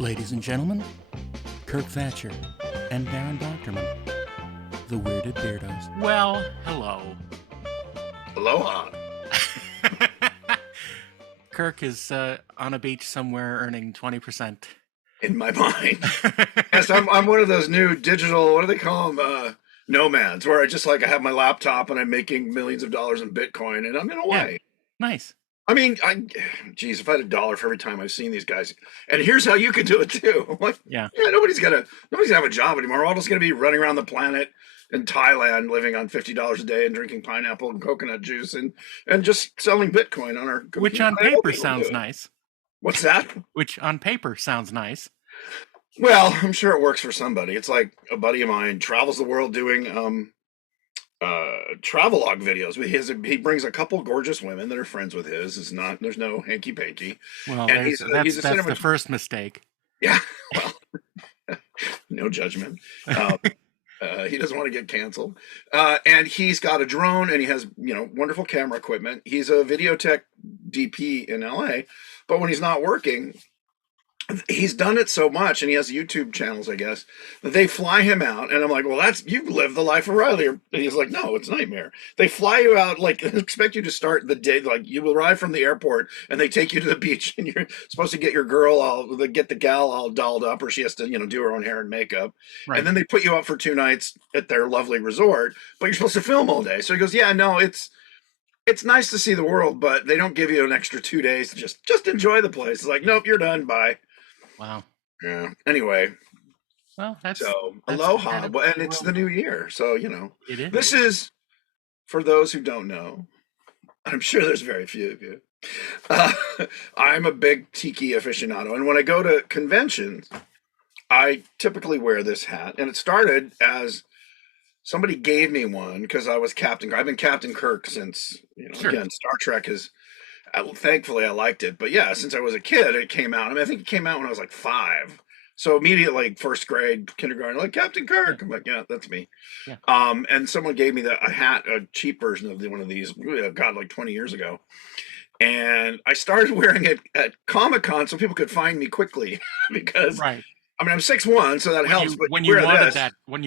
Ladies and gentlemen, Kirk Thatcher and Darren Doctorman, the Weirded Beardos. Well, hello. Aloha. Kirk is on a beach somewhere earning 20%. In my mind. Yes, I'm one of those new digital, what do they call them? Nomads, where I have my laptop and I'm making millions of dollars in Bitcoin and I'm in Hawaii. Yeah. Nice. I mean, geez, if I had $1 for every time I've seen these guys, and here's how you could do it too. I'm like, Yeah. nobody's gonna have a job anymore. We're all just gonna be running around the planet in Thailand, living on $50 a day and drinking pineapple and coconut juice and just selling Bitcoin on our computer. Which on paper sounds nice. What's that? Which on paper sounds nice. Well, I'm sure it works for somebody. It's like a buddy of mine travels the world doing travelogue videos. He brings a couple gorgeous women that are friends with his. There's no hanky panky. Well, that's the first mistake. Yeah. Well, no judgment. He doesn't want to get canceled. And he's got a drone and he has, wonderful camera equipment. He's a video tech DP in LA, but when he's not working, he's done it so much, and he has YouTube channels, I guess, that they fly him out. And I'm like, well, you live the life of Riley. And he's like, no, it's a nightmare. They fly you out, expect you to start the day, you arrive from the airport and they take you to the beach and you're supposed to get your get the gal all dolled up, or she has to, do her own hair and makeup. Right. And then they put you up for 2 nights at their lovely resort, but you're supposed to film all day. So he goes, yeah, no, it's nice to see the world, but they don't give you an extra 2 days to just enjoy the place. It's like, nope, you're done. Bye. Wow. Yeah. Anyway. Well, that's aloha, and it's the new year, so it is. This is for those who don't know. I'm sure there's very few of you. I'm a big tiki aficionado, and when I go to conventions, I typically wear this hat. And it started as somebody gave me one because I was Captain. I've been Captain Kirk since Sure. Again, Star Trek is. Thankfully, I liked it. But yeah, since I was a kid, it came out. I mean, I think it came out when I was like 5. So immediately, first grade, kindergarten, like Captain Kirk. I'm like, yeah, that's me. Yeah. And someone gave me a hat, a cheap version of one of these, God, like 20 years ago. And I started wearing it at Comic-Con so people could find me quickly because, right. I mean, I'm 6'1", so that helps. When you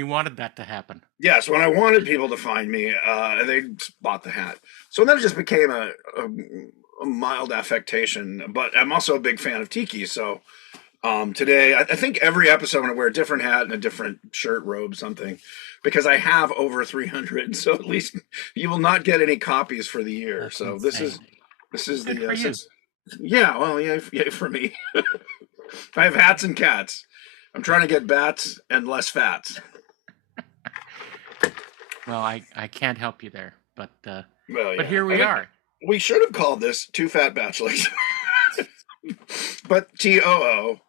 wanted that to happen. Yes, when I wanted people to find me, they bought the hat. So then it just became a mild affectation, but I'm also a big fan of tiki. So today, I think every episode I'm going to wear a different hat and a different shirt, robe, something, because I have over 300. So at least you will not get any copies for the year. That's so insane. this is Good the for you. yeah, well, yeah, for me. I have hats and cats. I'm trying to get bats and less fats. Well, I can't help you there, but Well, but here we are. We should have called this Two Fat Bachelors. But TOO.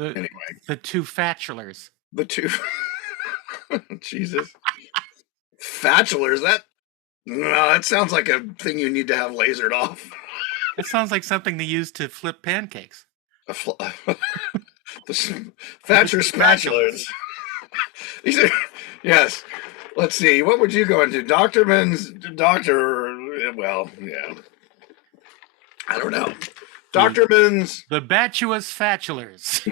Anyway. The two fatulars. The two. Jesus. Fatulars? That sounds like a thing you need to have lasered off. It sounds like something they use to flip pancakes. The Thatcher spatulas. These are, yes. Let's see. What would you go into? Well, yeah. I don't know. Doctorman's. The batuous fatulars.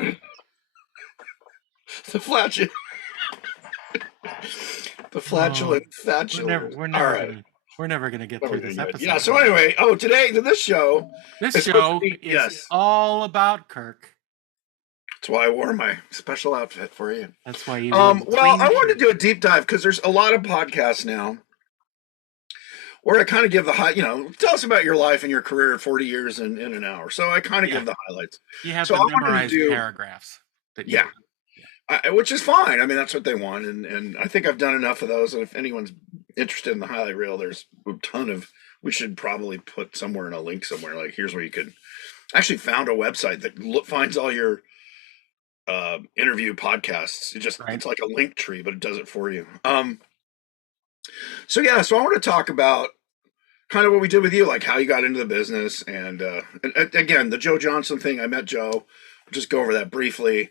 The flatulent. The flatulent fatulent. We're never going to get through this episode. Yeah. So anyway, today this show. This show is all about Kirk. That's why I wore my special outfit for you. That's why you. Well, I wanted to do a deep dive because there's a lot of podcasts now where I kind of give the tell us about your life and your career, 40 years in an hour. So I kind of give the highlights. You have to memorize paragraphs. Which is fine. I mean, that's what they want, and I think I've done enough of those. And if anyone's interested in the highlight reel, there's a ton of. We should probably put somewhere in a link somewhere. Like, here's where you could. Actually, found a website that finds all your interview podcasts. It's like a link tree, but it does it for you. So I want to talk about kind of what we did with you, like how you got into the business, and again, the Joe Johnson thing. I met Joe. I'll just go over that briefly.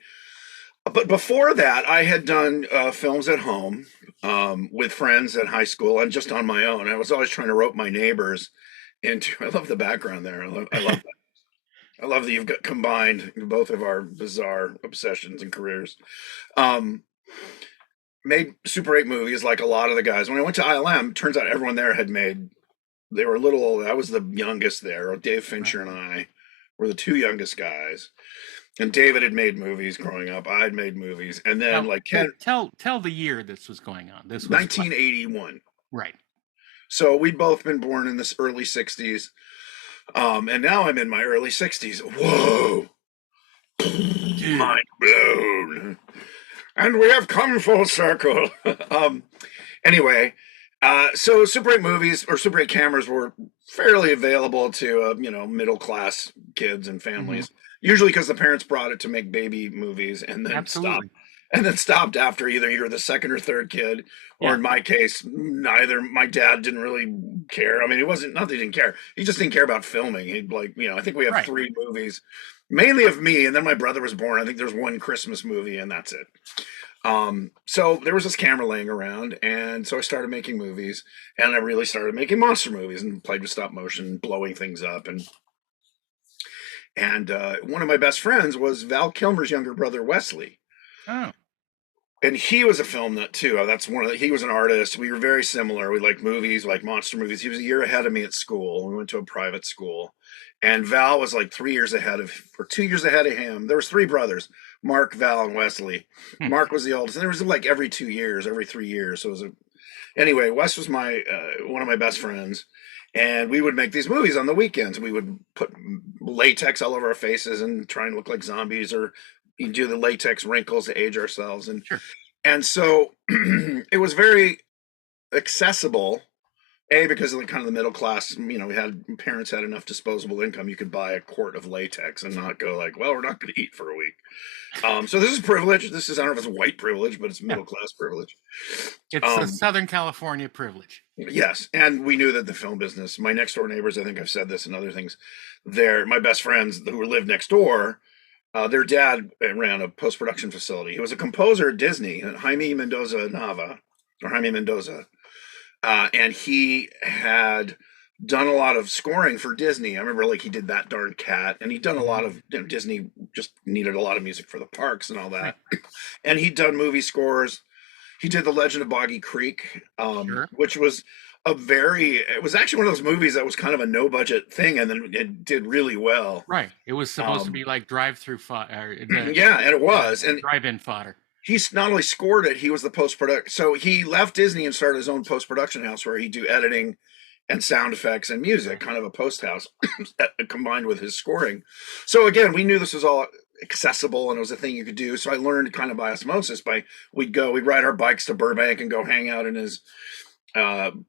But before that, I had done films at home with friends at high school and just on my own. I was always trying to rope my neighbors into. I love the background there. I love that. I love that you've got combined both of our bizarre obsessions and careers. Um, Made Super 8 movies like a lot of the guys. When I went to ILM, turns out everyone there had made, they were a little old. I was the youngest there. Dave Fincher and I were the two youngest guys. And David had made movies growing up. I'd made movies. And then Now, like Ken, tell the year this was going on. This was 1981. right. So we'd both been born in this early 60s. And now I'm in my early 60s. Whoa. Dude. Mind blown. And we have come full circle. Anyway, so Super 8 movies or Super 8 cameras were fairly available to, middle class kids and families. Usually because the parents brought it to make baby movies and then stopped. And then stopped after either you're the second or third kid, or in my case, neither. My dad didn't really care. I mean, it wasn't, not that he didn't care. He just didn't care about filming. He'd I think we have 3 movies, mainly of me. And then my brother was born. I think there's one Christmas movie and that's it. So there was this camera laying around. And so I started making movies, and I really started making monster movies and played with stop motion, blowing things up. And one of my best friends was Val Kilmer's younger brother, Wesley. Oh. And he was a film nut too. He was an artist. We were very similar. We liked movies, like monster movies. He was a year ahead of me at school. We went to a private school, and Val was like 2 years ahead of him. There was 3 brothers, Mark, Val, and Wesley. Mark was the oldest, and there was like every 2 years, every 3 years. So anyway, Wes was my, one of my best friends. And we would make these movies on the weekends. We would put latex all over our faces and try and look like zombies, or you do the latex wrinkles to age ourselves. And so it was very accessible, because of the middle class. Parents had enough disposable income. You could buy a quart of latex and not go like, well, we're not going to eat for a week. So this is privilege. I don't know if it's white privilege, but it's middle class privilege. It's a Southern California privilege. Yes. And we knew that the film business, my next door neighbors, I think I've said this and other things, my best friends who lived next door, their dad ran a post-production facility. He was a composer at Disney, Jaime Mendoza. And he had done a lot of scoring for Disney. I remember he did That Darn Cat, and he'd done a lot of, Disney just needed a lot of music for the parks and all that. And he'd done movie scores. He did The Legend of Boggy Creek, which was it was actually one of those movies that was kind of a no budget thing, and then it did really well. Right. It was supposed to be like drive-through fodder. Yeah, and it was. And drive-in fodder. He's not only scored it, he was the post-production. So he left Disney and started his own post-production house where he'd do editing and sound effects and music, kind of a post house combined with his scoring. So again, we knew this was all accessible and it was a thing you could do. So I learned kind of by osmosis. We'd ride our bikes to Burbank and go hang out in his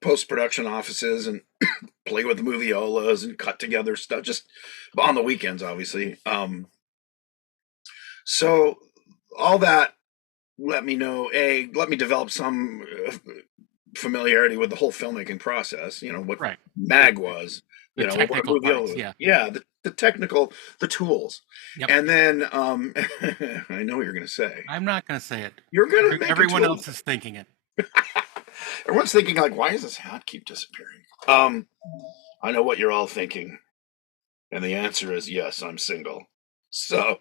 post-production offices and play with moviolas and cut together stuff just on the weekends, obviously. So all that let me develop some familiarity with the whole filmmaking process, what MAG was, the technical parts, the technical, the tools. And then I know what you're going to say. I'm not going to say it. You're going to make everyone else is thinking it. Everyone's thinking why does this hat keep disappearing? I know what you're all thinking, and the answer is yes, I'm single. So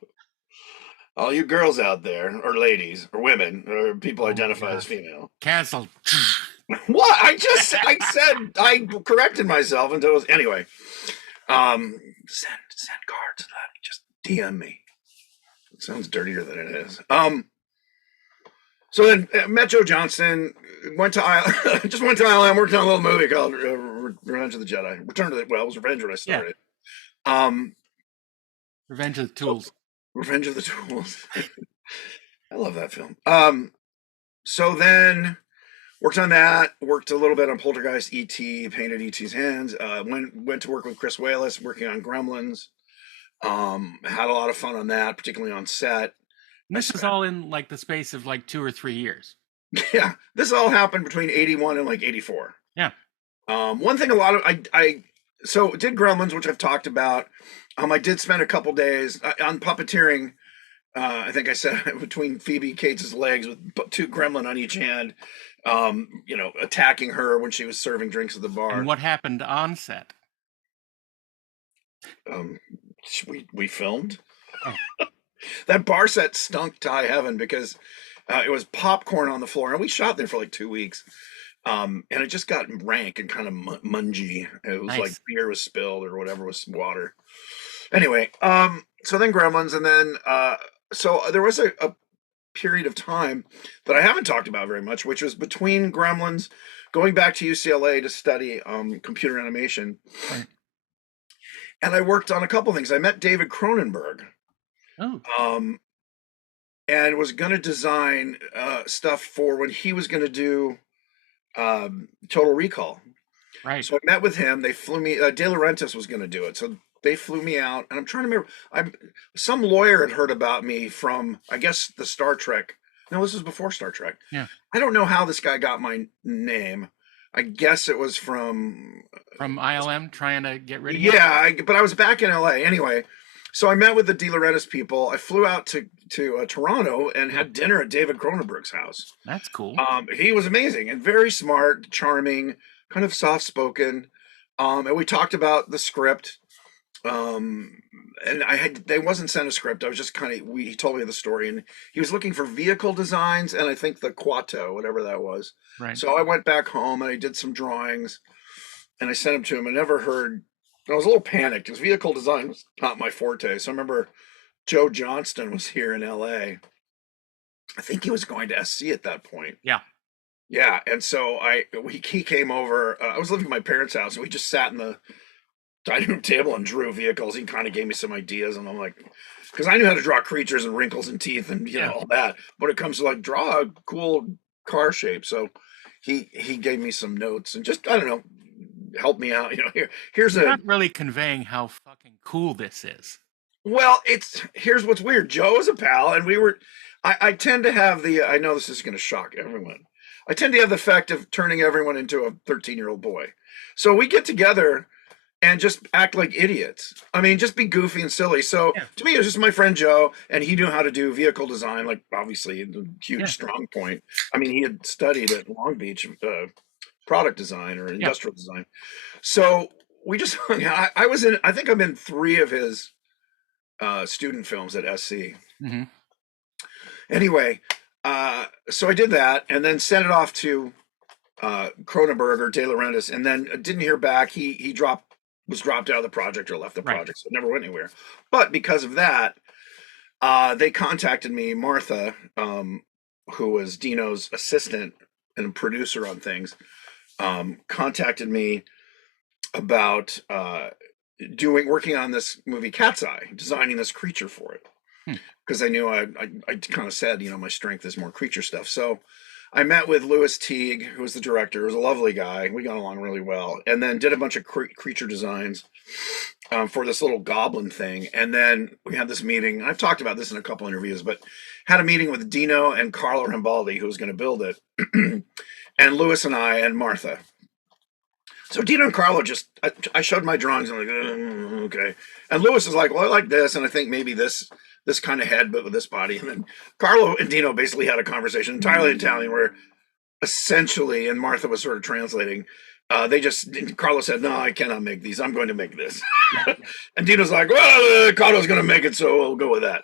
all you girls out there, or ladies, or women, or people identify as female, canceled. What? I said I corrected myself until it was anyway. Send cards. Just DM me. It sounds dirtier than it is. So then met Joe Johnston. Went to ILM. Worked on a little movie called Revenge of the Jedi. It was Revenge when I started. Revenge of the Tools. Revenge of the Tools. I love that film. So then worked on that. Worked a little bit on Poltergeist, E.T., painted E.T.'s hands. Went to work with Chris Walas, working on Gremlins. Had a lot of fun on that, particularly on set. This is all in the space of 2 or 3 years. Yeah, this all happened between 81 and 84. Yeah. One thing so did Gremlins, which I've talked about. I did spend a couple days on puppeteering. I think I said between Phoebe Cates' legs with 2 gremlin on each hand, attacking her when she was serving drinks at the bar. And what happened on set? we filmed. Oh. That bar set stunk to high heaven because it was popcorn on the floor, and we shot there for like 2 weeks. And it just got rank and kind of mungy. It was like Nice. beer was spilled or whatever was water. Anyway, so then Gremlins, and then so there was a period of time that I haven't talked about very much, which was between Gremlins, going back to UCLA to study computer animation, Right. and I worked on a couple things. I met David Cronenberg, Oh, and was going to design stuff for when he was going to do Total Recall. right. So I met with him. They flew me. De Laurentiis was going to do it, so they flew me out. And I'm trying to remember. Some lawyer had heard about me from, I guess, the Star Trek. No, this was before Star Trek. Yeah. I don't know how this guy got my name. I guess it was from ILM trying to get rid of you? Yeah, but I was back in LA anyway. So I met with the De Laurentiis people. I flew out to Toronto and had dinner at David Cronenberg's house. That's cool. He was amazing and very smart, charming, kind of soft-spoken. And we talked about the script. And they wasn't sent a script. I was just he told me the story, and he was looking for vehicle designs and I think the Quato, whatever that was. Right. So I went back home and I did some drawings and I sent them to him. I was a little panicked because vehicle design was not my forte. So I remember Joe Johnston was here in LA. I think he was going to SC at that point. Yeah. Yeah. And so he came over. I was living at my parents' house, and we just sat in the dining room table and drew vehicles. He kind of gave me some ideas, and I'm like, because I knew how to draw creatures and wrinkles and teeth and you know all that. But it comes to like draw a cool car shape. So he gave me some notes and just, I don't know, help me out. Here's You're not really conveying how fucking cool this is. Well, here's what's weird. Joe is a pal, and I tend to have I know this is going to shock everyone. I tend to have the effect of turning everyone into a 13-year-old boy. So we get together and just act like idiots. I mean, just be goofy and silly. So to me, it was just my friend Joe, and he knew how to do vehicle design, like obviously a huge strong point. I mean, he had studied at Long Beach product design or industrial design. So we just hung out. I think I'm in 3 of his student films at SC. Mm-hmm. Anyway, so I did that and then sent it off to Cronenberg or De Laurentiis, and then didn't hear back. He was dropped out of the project or left the project, so it never went anywhere. But because of that, they contacted me. Martha, who was Dino's assistant and producer on things, contacted me about working on this movie Cat's Eye, designing this creature for it. Because I knew I kind of said, my strength is more creature stuff. So I met with Louis Teague, who was the director. He was a lovely guy. We got along really well. And then did a bunch of creature designs for this little goblin thing. And then we had this meeting. I've talked about this in a couple interviews, but had a meeting with Dino and Carlo Rambaldi, who was going to build it, and Louis and I and Martha. So Dino and Carlo I showed my drawings. And I'm like, okay. And Louis is like, well, I like this. And I think maybe this kind of head, but with this body. And then Carlo and Dino basically had a conversation entirely in Italian where essentially, and Martha was sort of translating, Carlo said, no, I cannot make these. I'm going to make this. And Dino's like, well, Carlo's going to make it, so we'll go with that.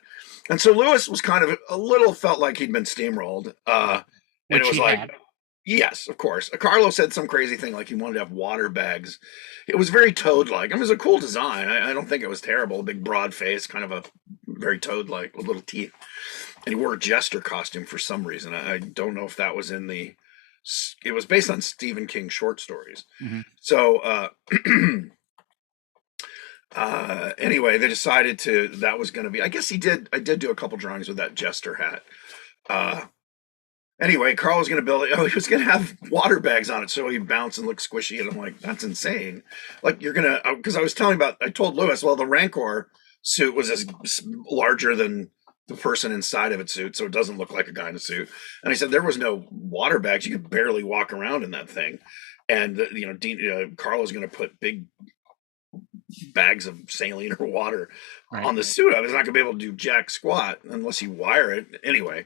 And so Louis was kind of a little felt like he'd been steamrolled. And it was like, yes, of course. Carlo said some crazy thing like he wanted to have water bags. It was very Toad-like. I mean, it was a cool design. I don't think it was terrible. A big broad face, kind of a very Toad-like with little teeth. And he wore a jester costume for some reason. I don't know if that was it was based on Stephen King short stories. Mm-hmm. So anyway, they decided that was going to be, I guess I did do a couple drawings with that jester hat. Anyway, Carl was going to build it. Oh, he was going to have water bags on it so he'd bounce and look squishy. And I'm like, that's insane. Like, you're going to, because I told Louis, well, the Rancor suit was larger than the person inside of its suit, so it doesn't look like a guy in a suit. And I said, there was no water bags. You could barely walk around in that thing. And, Carlo's going to put big bags of saline or water on the suit. I was not going to be able to do jack squat unless you wire it. Anyway.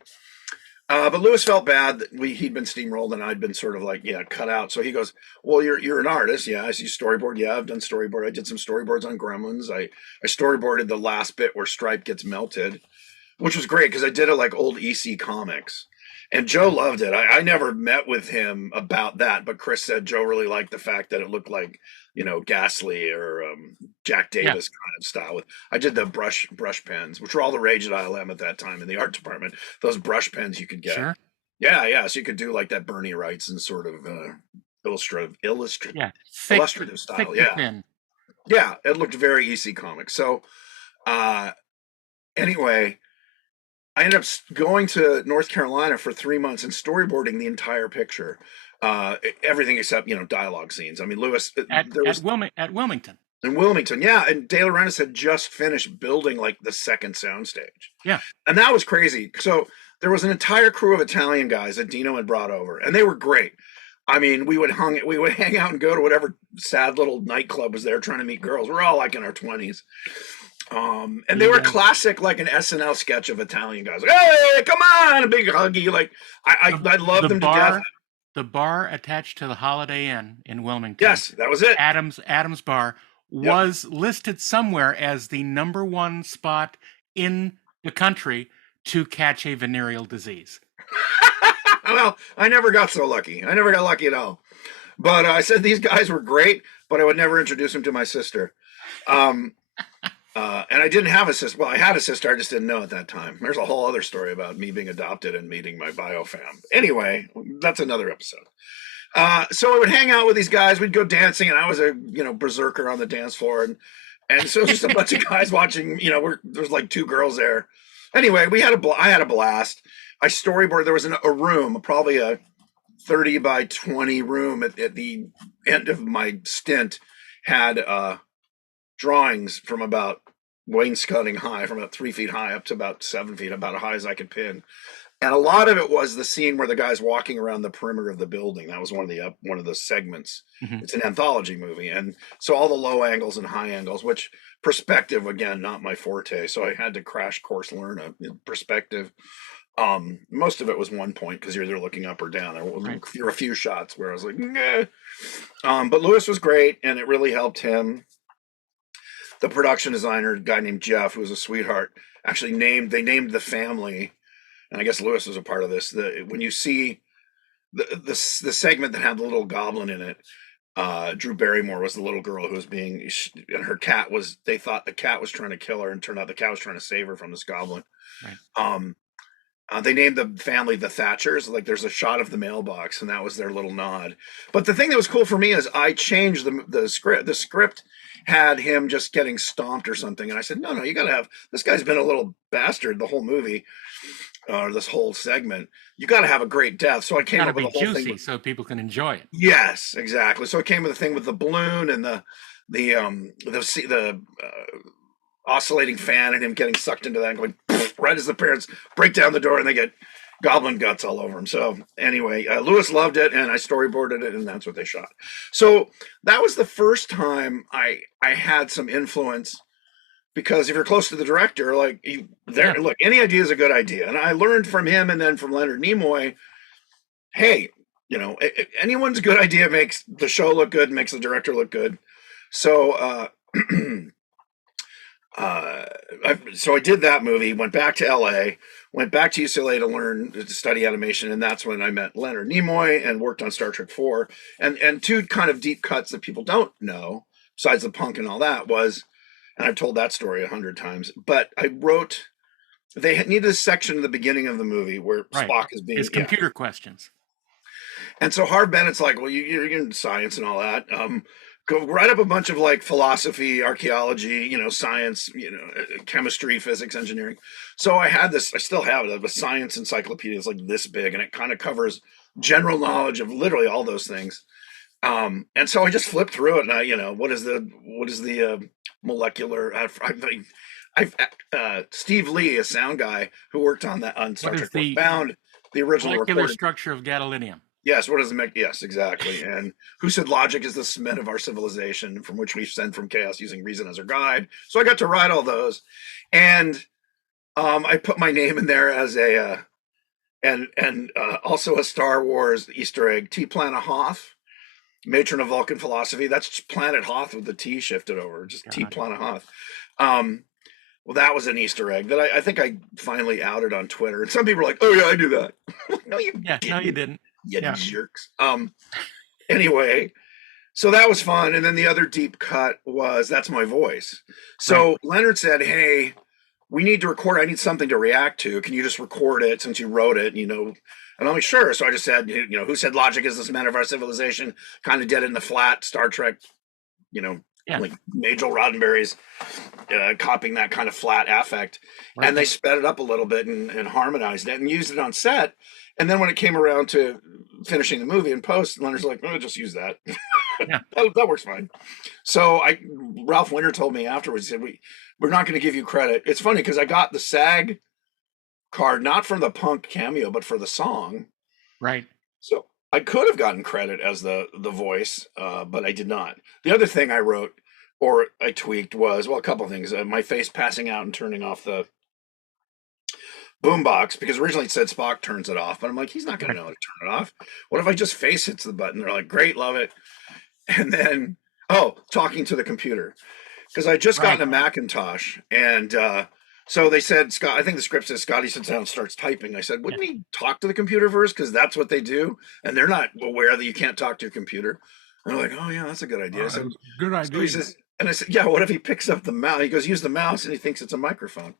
But Lewis felt bad that he'd been steamrolled and I'd been sort of like, cut out. So he goes, "Well, you're an artist, yeah. I see storyboard, yeah. I've done storyboard. I did some storyboards on Gremlins. I storyboarded the last bit where Stripe gets melted, which was great because I did it like old EC comics, and Joe loved it. I never met with him about that, but Chris said Joe really liked the fact that it looked like Ghastly or Jack Yeah, Davis kind of style. I did the brush pens, which were all the rage at ILM at that time in the art department. Those brush pens you could get. sure. Yeah. So you could do like that Bernie Wrights and sort of illustrative Yeah, thick, style. thick to Yeah, thin. yeah. It looked very EC comic. So uh, anyway, I ended up going to North Carolina for 3 months and storyboarding the entire picture, everything except dialogue scenes. I mean, Lewis, there was At Wilmington. in Wilmington, yeah, and De Laurentiis had just finished building like the second soundstage, Yeah, and that was crazy. So there was an entire crew of Italian guys that Dino had brought over, and they were great. I mean, we would hang out and go to whatever sad little nightclub was there trying to meet girls. We're all like in our 20s. And they were classic, like an SNL sketch of Italian guys. Like, "Hey, come on!" A big huggy. Like I love them to death. The bar attached to the Holiday Inn in Wilmington. Yes, that was it. Adams Bar was listed somewhere as the #1 spot in the country to catch a venereal disease. Well, I never got so lucky. I never got lucky at all. But I said these guys were great, but I would never introduce them to my sister. And I didn't have a sister. Well, I had a sister. I just didn't know at that time. There's a whole other story about me being adopted and meeting my bio fam. Anyway, that's another episode. So I would hang out with these guys. We'd go dancing, and I was a berserker on the dance floor, and so it was just a bunch of guys watching. There's like 2 girls there. Anyway, I had a blast. I storyboarded. There was a room, probably a 30 by 20 room at the end of my stint, had drawings from about wainscoting high, from about 3 feet high up to about 7 feet, about as high as I could pin. And a lot of it was the scene where the guy's walking around the perimeter of the building. That was one of the segments. Mhm. It's an anthology movie, and so all the low angles and high angles, which perspective, again, not my forte. So I had to crash course learn a perspective. Most of it was 1 point because you're either looking up or down. There were a few shots where I was like, "Nah." But Lewis was great, and it really helped him. The production designer, a guy named Jeff, who was a sweetheart, actually they named the family, and I guess Lewis was a part of this. When you see the segment that had the little goblin in it, Drew Barrymore was the little girl who was and her cat was. They thought the cat was trying to kill her, and turned out the cat was trying to save her from this goblin. Right. They named the family the Thatchers. Like there's a shot of the mailbox, and that was their little nod. But the thing that was cool for me is I changed the script. The script had him just getting stomped or something, and I said, no, you got to have, this guy's been a little bastard the whole movie, or this whole segment. You got to have a great death. So I came up with a whole thing so people can enjoy it. Yes, exactly. So it came with a thing with the balloon and the oscillating fan and him getting sucked into that and going right as the parents break down the door and they get goblin guts all over him. So anyway, Lewis loved it, and I storyboarded it, and that's what they shot. So that was the first time I had some influence, because if you're close to the director, like look, any idea is a good idea. And I learned from him, and then from Leonard Nimoy, hey, anyone's good idea makes the show look good, makes the director look good. So so I did that movie, went back to LA, went back to UCLA to study animation, and that's when I met Leonard Nimoy and worked on Star Trek 4. And 2 kind of deep cuts that people don't know, besides the punk and all that, was, and I've told that story 100 times, but they needed a section in the beginning of the movie where Spock is being... His computer questions. And so Harv Bennett's like, well, you're in science and all that. Go write up a bunch of like philosophy, archaeology, science, chemistry, physics, engineering. So I still have it, a science encyclopedia. It's like this big, and it kind of covers general knowledge of literally all those things. And so I just flipped through it, and what is the molecular? Steve Lee, a sound guy who worked on Star Trek 4, found the original molecular structure of gadolinium. Yes, what does it make? Yes, exactly. And who said logic is the cement of our civilization, from which we ascend from chaos using reason as our guide? So I got to write all those, and I put my name in there as and also a Star Wars Easter egg. T. Plana Hoth, matron of Vulcan philosophy. That's Planet Hoth with the T shifted over, just T. Plana Hoth. Well, that was an Easter egg that I think I finally outed on Twitter. And some people are like, "Oh yeah, I do that." No, you didn't. No, you didn't. You jerks. Anyway, so that was fun. And then the other deep cut was That's My Voice. So Leonard said, "Hey, we need to record. I need something to react to. Can you just record it since you wrote it? You know." And I'm like, "Sure." So I just said, "Who said logic is the cement of our civilization?" Kind of dead in the flat, Star Trek, like Majel Roddenberry's copying that kind of flat affect. Right. And they sped it up a little bit and harmonized it and used it on set. And then when it came around to finishing the movie in post, Leonard's like, "Oh, just use that." that works fine. So Ralph Winter told me afterwards, he said, we're not going to give you credit. It's funny because I got the SAG card, not for the punk cameo, but for the song. Right. So I could have gotten credit as the voice, but I did not. The other thing I wrote or I tweaked was, well, a couple of things. My face passing out and turning off the boombox, because originally it said Spock turns it off, but I'm like, he's not going to know how to turn it off. What if I just face hits the button? They're like, "Great, love it." And then, talking to the computer, because I just gotten a Macintosh, and so they said, Scott, I think the script says Scotty sits down and starts typing. I said, wouldn't he talk to the computer first? Because that's what they do. And they're not aware that you can't talk to a computer. And they're like, "Oh, yeah, that's a good idea." I said, good idea. So he says, and I said, "Yeah, what if he picks up the mouse?" He goes, "Use the mouse," and he thinks it's a microphone.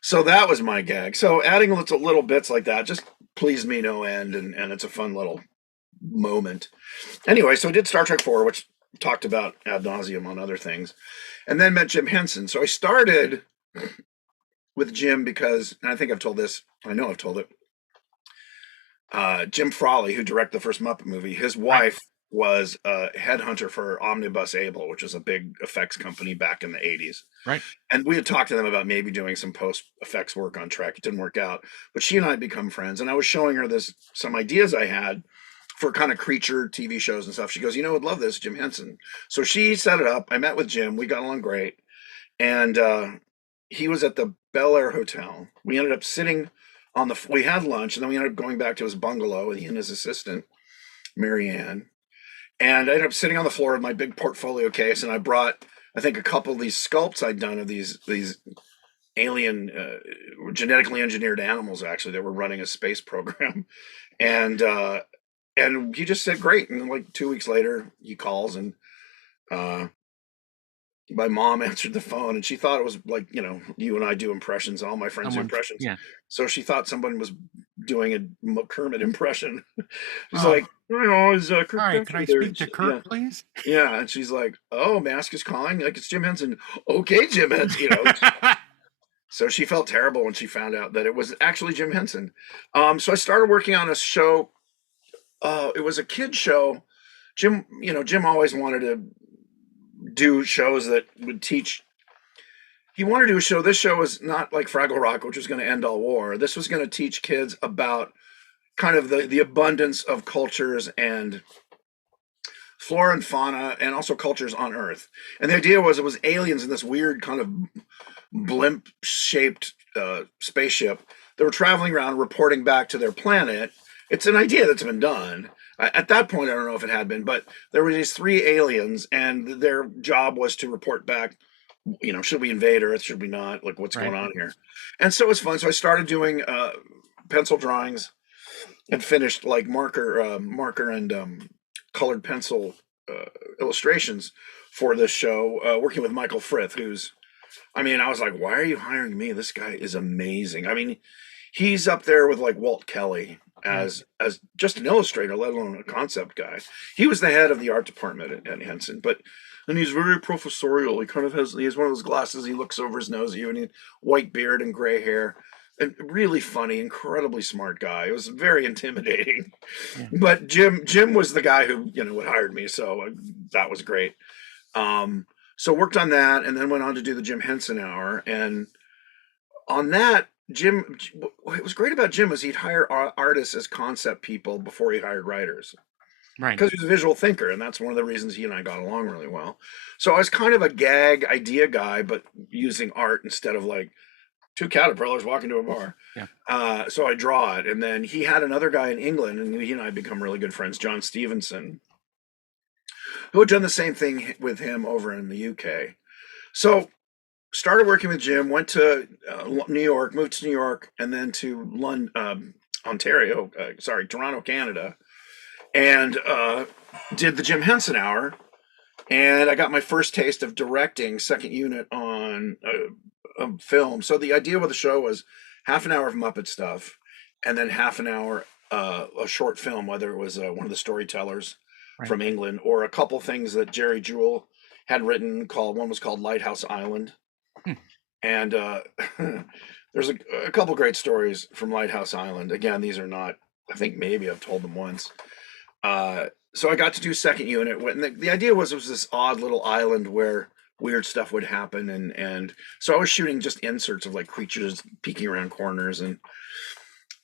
So that was my gag. So adding little bits like that just pleased me no end. And it's a fun little moment. Anyway, so I did Star Trek 4, which talked about ad nauseum on other things. And then met Jim Henson. So I started with Jim because, and I think I've told this, I know I've told it, Jim Frawley, who directed the first Muppet movie, his wife was a headhunter for Omnibus Able, which was a big effects company back in the 80s. Right. And we had talked to them about maybe doing some post effects work on Trek. It didn't work out, but she and I had become friends. And I was showing her some ideas I had for kind of creature TV shows and stuff. She goes, "I'd love this, Jim Henson." So she set it up. I met with Jim. We got along great. And he was at the Bel Air Hotel. We ended up sitting we had lunch, and then we ended up going back to his bungalow, he and his assistant, Mary Ann. And I ended up sitting on the floor of my big portfolio case, and I brought, I think, a couple of these sculpts I'd done of these alien, genetically engineered animals, actually, that were running a space program. And he just said, "Great." And then, like 2 weeks later, he calls, and my mom answered the phone, and she thought it was like, you and I do impressions, all my friends do impressions. Yeah. So she thought someone was doing a Kermit impression. She's like, "Is Kirk?" Hi, can I speak to Kirk, please? Yeah. And she's like, "Oh, Mask is calling. Like, it's Jim Henson." "Okay, Jim Henson." So she felt terrible when she found out that it was actually Jim Henson. So I started working on a show. It was a kid show. Jim always wanted to do shows that would teach. He wanted to do a show. This show was not like Fraggle Rock, which was going to end all war. This was going to teach kids about kind of the abundance of cultures and flora and fauna, and also cultures on Earth. And the idea was it was aliens in this weird kind of blimp-shaped spaceship that were traveling around reporting back to their planet. It's an idea that's been done. At that point, I don't know if it had been, but there were these 3 aliens, and their job was to report back, should we invade Earth? Should we not? Like, what's going on here? And so it was fun. So I started doing pencil drawings and finished like marker and colored pencil illustrations for this show, working with Michael Frith, I was like, why are you hiring me? This guy is amazing. He's up there with like Walt Kelly as just an illustrator, let alone a concept guy. He was the head of the art department at Henson, and he's very professorial. He has one of those glasses. He looks over his nose at you, and he had white beard and gray hair, and really funny, incredibly smart guy. It was very intimidating. Yeah. But Jim was the guy who had hired me, so that was great. So worked on that, and then went on to do the Jim Henson Hour, and on that, what was great about Jim was he'd hire artists as concept people before he hired writers. Right. Because he was a visual thinker, and that's one of the reasons he and I got along really well. So I was kind of a gag idea guy, but using art instead of like two caterpillars walking to a bar. Yeah. So I draw it, and then he had another guy in England, and he and I become really good friends, John Stevenson, who had done the same thing with him over in the UK. So started working with Jim, went to New York, moved to New York, and then to London, Toronto, Canada, and did the Jim Henson Hour. And I got my first taste of directing second unit on a film. So the idea with the show was half an hour of Muppet stuff, and then half an hour a short film, whether it was one of the storytellers Right. from England or a couple things that Jerry Jewell had written. One was called Lighthouse Island, and there's a couple great stories from Lighthouse Island. Again, these are not. I think maybe I've told them once. So I got to do second unit. And the idea was it was this odd little island where weird stuff would happen, and so I was shooting just inserts of like creatures peeking around corners, and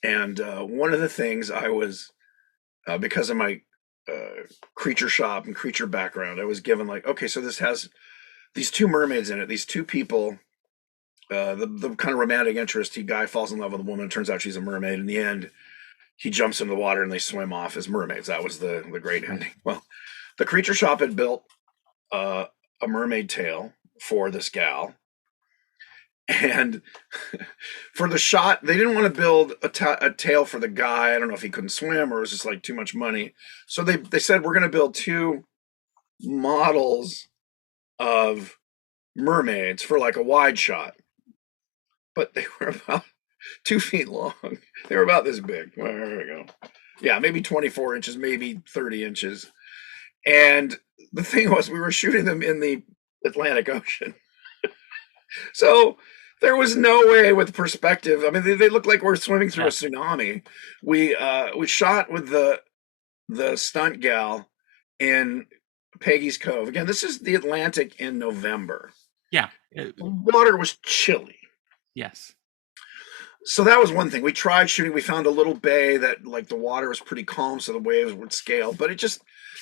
one of the things I was because of my creature shop and creature background, I was given like, okay, so this has these two mermaids in it, these two people. The kind of romantic interest, guy falls in love with a woman. It turns out she's a mermaid. In the end, he jumps into the water and they swim off as mermaids. That was the great ending. Well, the creature shop had built a mermaid tail for this gal, and for the shot, they didn't want to build a tail for the guy. I don't know if he couldn't swim or it was just like too much money. So they said, we're going to build two models of mermaids for like a wide shot, but they were about 2 feet long. They were about this big. Well, there we go. Yeah, maybe 24 inches, maybe 30 inches. And the thing was, we were shooting them in the Atlantic Ocean. So there was no way with perspective. I mean, they looked like we're swimming through a tsunami. We shot with the stunt gal in Peggy's Cove. Again, this is the Atlantic in November. Yeah. Water was chilly. Yes. So that was one thing. We tried shooting. We found a little bay that like the water was pretty calm, so the waves would scale, but it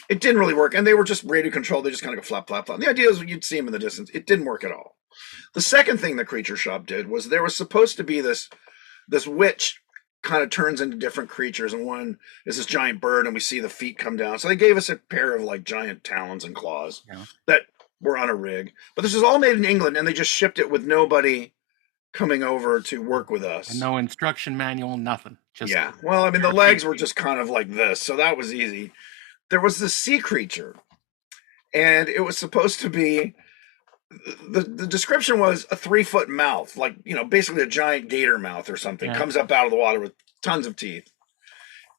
didn't really work. And they were just radio controlled. They just kind of go flap, flap, flap. And the idea is you'd see them in the distance. It didn't work at all. The second thing the creature shop did was there was supposed to be this witch kind of turns into different creatures, and one is this giant bird, and we see the feet come down. So they gave us a pair of like giant talons and claws that were on a rig. But this was all made in England, and they just shipped it with nobody coming over to work with us. And no instruction manual, nothing. Just Well, I mean, the legs were just kind of like this, so that was easy. There was this sea creature, and it was supposed to be the description was a 3-foot mouth, like, basically a giant gator mouth or something, comes up out of the water with tons of teeth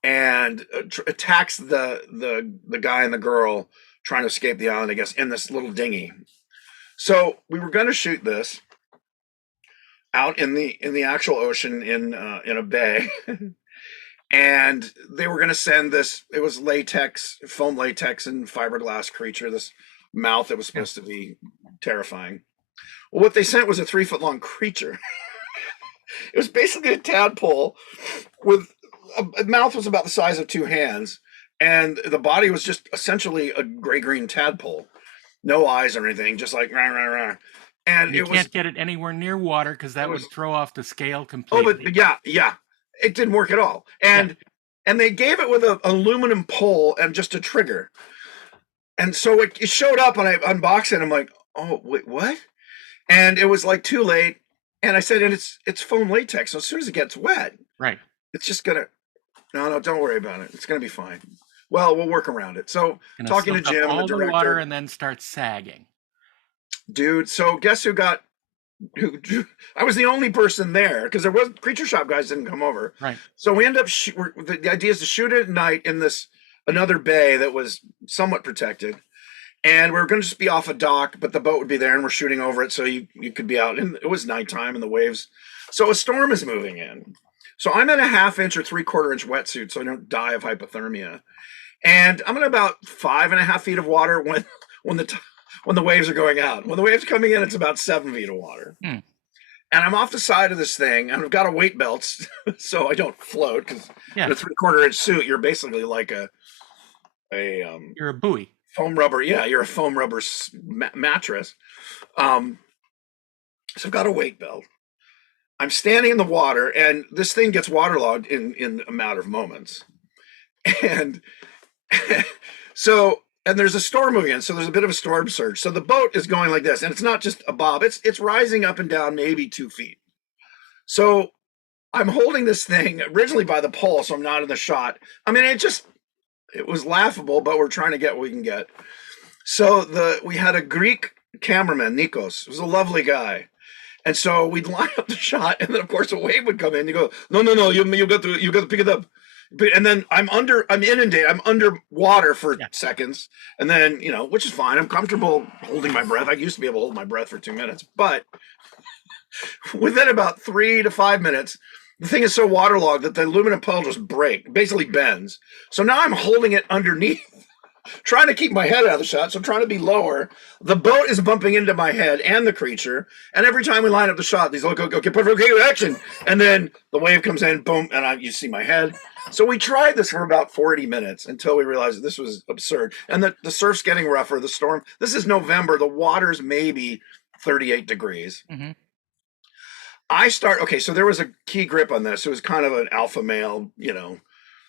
and attacks the guy and the girl trying to escape the island, I guess, in this little dinghy. So we were going to shoot this out in the actual ocean in a bay. And they were going to send this, it was foam latex and fiberglass creature, this mouth that was supposed to be terrifying. Well, what they sent was a 3-foot long creature. It was basically a tadpole with a mouth was about the size of 2 hands, and the body was just essentially a gray-green tadpole. No eyes or anything, just like rah, rah, rah. And you can't get it anywhere near water because that would throw off the scale completely. Oh, but yeah. It didn't work at all. And they gave it with an aluminum pole and just a trigger. And so it showed up and I unboxed it. I'm like, oh, wait, what? And it was like too late. And I said, and it's foam latex. So as soon as it gets wet, right, it's just going to, no, don't worry about it. It's going to be fine. Well, we'll work around it. So talking to Jim, the director. Water and then start sagging. Dude, so guess who I was the only person there because there was creature shop guys didn't come over. Right. So we end up the idea is to shoot it at night in this another bay that was somewhat protected, and we were going to just be off a dock, but the boat would be there, and we're shooting over it, so you could be out. And it was nighttime, and the waves. So a storm is moving in. So I'm in a 1/2 inch or 3/4 inch wetsuit, so I don't die of hypothermia. And I'm in about 5.5 feet of water when the waves are going out. When the waves are coming in, it's about 7 feet of water. And I'm off the side of this thing, and I've got a weight belt so I don't float. Because in a 3/4 inch suit, you're basically like you're a buoy. Foam rubber. Yeah, you're a foam rubber mattress. So I've got a weight belt. I'm standing in the water, and this thing gets waterlogged in a matter of moments. And so, and there's a storm moving in, so there's a bit of a storm surge. So the boat is going like this, and it's not just a bob; it's rising up and down maybe 2 feet. So I'm holding this thing originally by the pole, so I'm not in the shot. I mean, it was laughable, but we're trying to get what we can get. So we had a Greek cameraman, Nikos. He was a lovely guy. And so we'd line up the shot, and then of course a wave would come in. You go, no, you got to pick it up. And then I'm inundated, I'm underwater for seconds. And then, which is fine. I'm comfortable holding my breath. I used to be able to hold my breath for 2 minutes, but within about 3 to 5 minutes, the thing is so waterlogged that the aluminum puddle just basically bends. So now I'm holding it underneath, trying to keep my head out of the shot. So I'm trying to be lower. The boat is bumping into my head and the creature. And every time we line up the shot, these look, okay, perfect, okay, action. And then the wave comes in, boom, and you see my head. So we tried this for about 40 minutes until we realized that this was absurd. And the surf's getting rougher, the storm. This is November. The water's maybe 38 degrees. Mm-hmm. So there was a key grip on this. It was kind of an alpha male,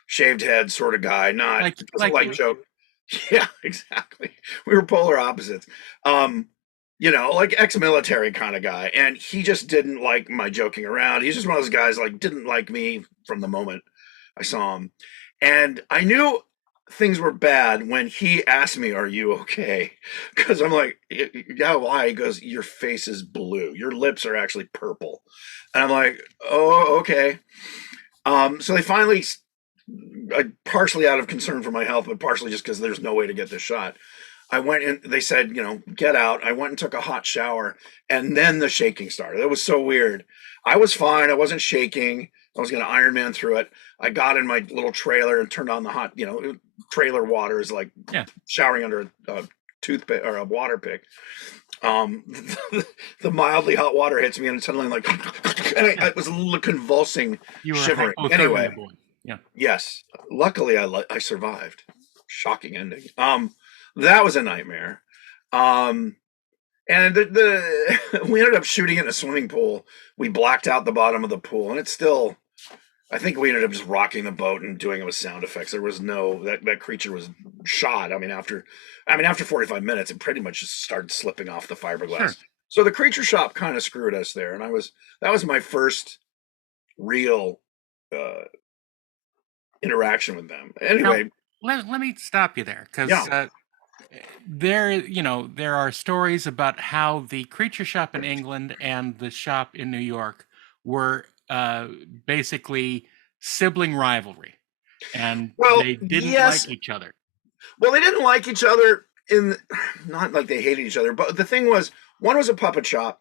shaved head sort of guy, not like joke. Yeah, exactly. We were polar opposites. Like ex-military kind of guy. And he just didn't like my joking around. He's just one of those guys, didn't like me from the moment I saw him. And I knew things were bad when he asked me, "Are you okay?" Because I'm like, "Yeah, why?" He goes, "Your face is blue. Your lips are actually purple." And I'm like, "Oh, okay." So they finally, partially out of concern for my health, but partially just because there's no way to get this shot, I went in. They said, get out. I went and took a hot shower, and then the shaking started. It was so weird. I was fine. I wasn't shaking. I was going to Iron Man through it. I got in my little trailer and turned on the hot, trailer water is like showering under a toothpick or a water pick. The mildly hot water hits me, and suddenly I was a little convulsing, shivering. Anyway, yes. Luckily, I survived. Shocking ending. That was a nightmare. And we ended up shooting in a swimming pool. We blacked out the bottom of the pool, and it's still. I think we ended up just rocking the boat and doing it with sound effects. There was that creature was shot. I mean, after 45 minutes, it pretty much just started slipping off the fiberglass. Sure. So the creature shop kind of screwed us there, and that was my first real interaction with them. Anyway, now, let me stop you there because there are stories about how the creature shop in England and the shop in New York were basically sibling rivalry, and they didn't like each other. Well, they didn't like each other not like they hated each other, but the thing was, one was a puppet shop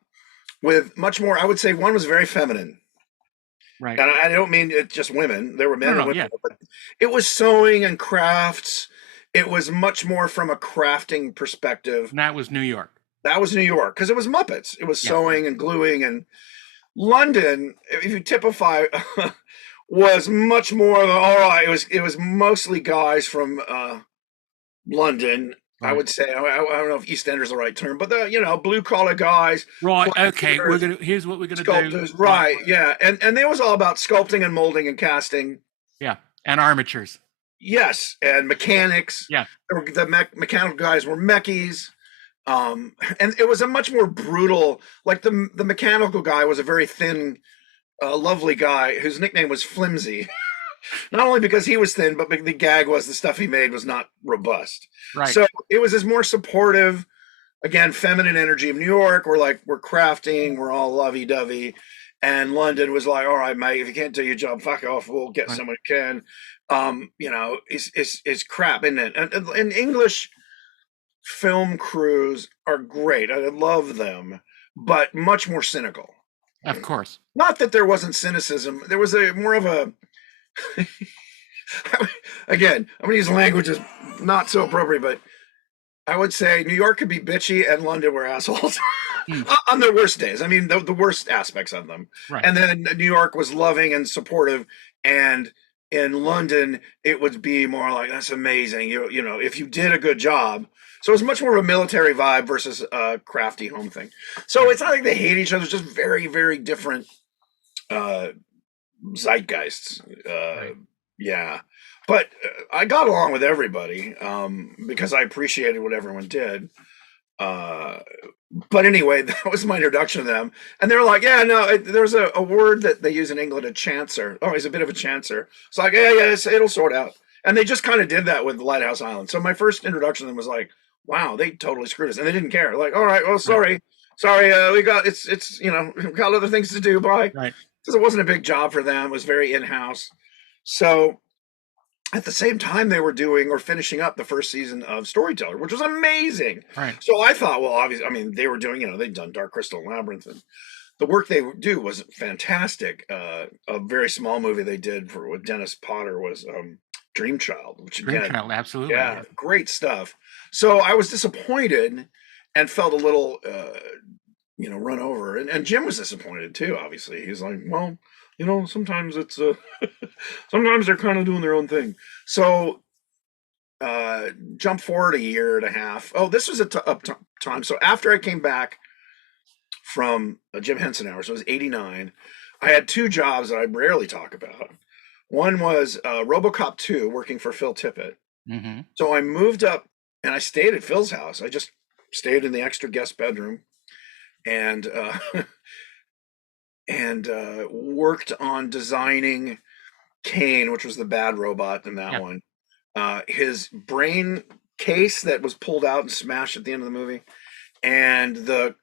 with much more. I would say one was very feminine. Right. And I don't mean it's just women. There were men and women, but it was sewing and crafts. It was much more from a crafting perspective. And that was New York. That was New York because it was Muppets. It was sewing and gluing. And London, if you typify, was much more of it was mostly guys from London. Right. I would say I don't know if East End is the right term, but blue collar guys. Right. Okay. Here's what we're gonna do. Right. Yeah. And it was all about sculpting and molding and casting. Yeah. And armatures. Yes. And mechanics. Yeah. The mechanical guys were mechies. And it was a much more brutal. Like the mechanical guy was a very thin, lovely guy whose nickname was Flimsy. Not only because he was thin, but the gag was the stuff he made was not robust. Right. So it was this more supportive, again, feminine energy of New York. We're crafting, we're all lovey-dovey. And London was like, all right, mate, if you can't do your job, fuck off. We'll get someone who can. It's crap, isn't it? And English film crews are great. I love them, but much more cynical. Of course. Not that there wasn't cynicism. There was more of a again, I'm going to use language that's not so appropriate, but I would say New York could be bitchy and London were assholes on their worst days. I mean, the worst aspects of them. Right. And then New York was loving and supportive, and in London, it would be more like, that's amazing. You know, if you did a good job. So it's much more of a military vibe versus a crafty home thing. So it's not like they hate each other. It's just very, very different uh, zeitgeists. Right. Yeah, but I got along with everybody because I appreciated what everyone did. Uh, but anyway, that was my introduction to them, and they're like, "Yeah, no, there's a word that they use in England, a chancer. Oh, he's a bit of a chancer." It's like, "Yeah, yeah, it'll sort out." And they just kind of did that with Lighthouse Island. So my first introduction to them was like, "Wow, they totally screwed us," and they didn't care. Like, "All right, well, Right. sorry, we got it's we've got other things to do. Bye." Right. Because it wasn't a big job for them. It was very in house. So at the same time they were doing or finishing up the first season of Storyteller, which was amazing. Right. So I thought, well, obviously, I mean, they were doing, they'd done Dark Crystal Labyrinth, and the work they would do was fantastic. A very small movie they did with Dennis Potter was Dream Child, which Dream again, Child, absolutely. yeah, great stuff. So I was disappointed and felt a little, run over. And Jim was disappointed too, obviously. He's like, well, sometimes it's sometimes they're kind of doing their own thing. So jump forward a year and a half. Oh, this was a time. So after I came back from Jim Henson Hour, so it was 89, I had two jobs that I rarely talk about. One was RoboCop 2, working for Phil Tippett. Mm-hmm. So I moved up and I stayed at Phil's house. I just stayed in the extra guest bedroom and worked on designing Kane, which was the bad robot in that one. His brain case that was pulled out and smashed at the end of the movie, and the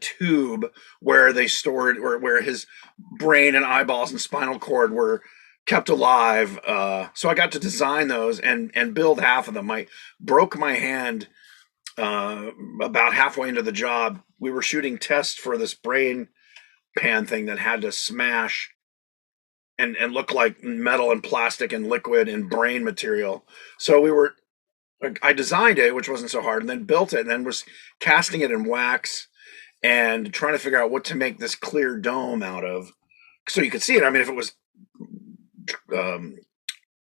tube where they stored, or where his brain and eyeballs and spinal cord were kept alive. So I got to design those and build half of them. I broke my hand about halfway into the job. We were shooting tests for this brain pan thing that had to smash and look like metal and plastic and liquid and brain material. So I designed it, which wasn't so hard, and then built it, and then was casting it in wax and trying to figure out what to make this clear dome out of, so you could see it. I mean, if it was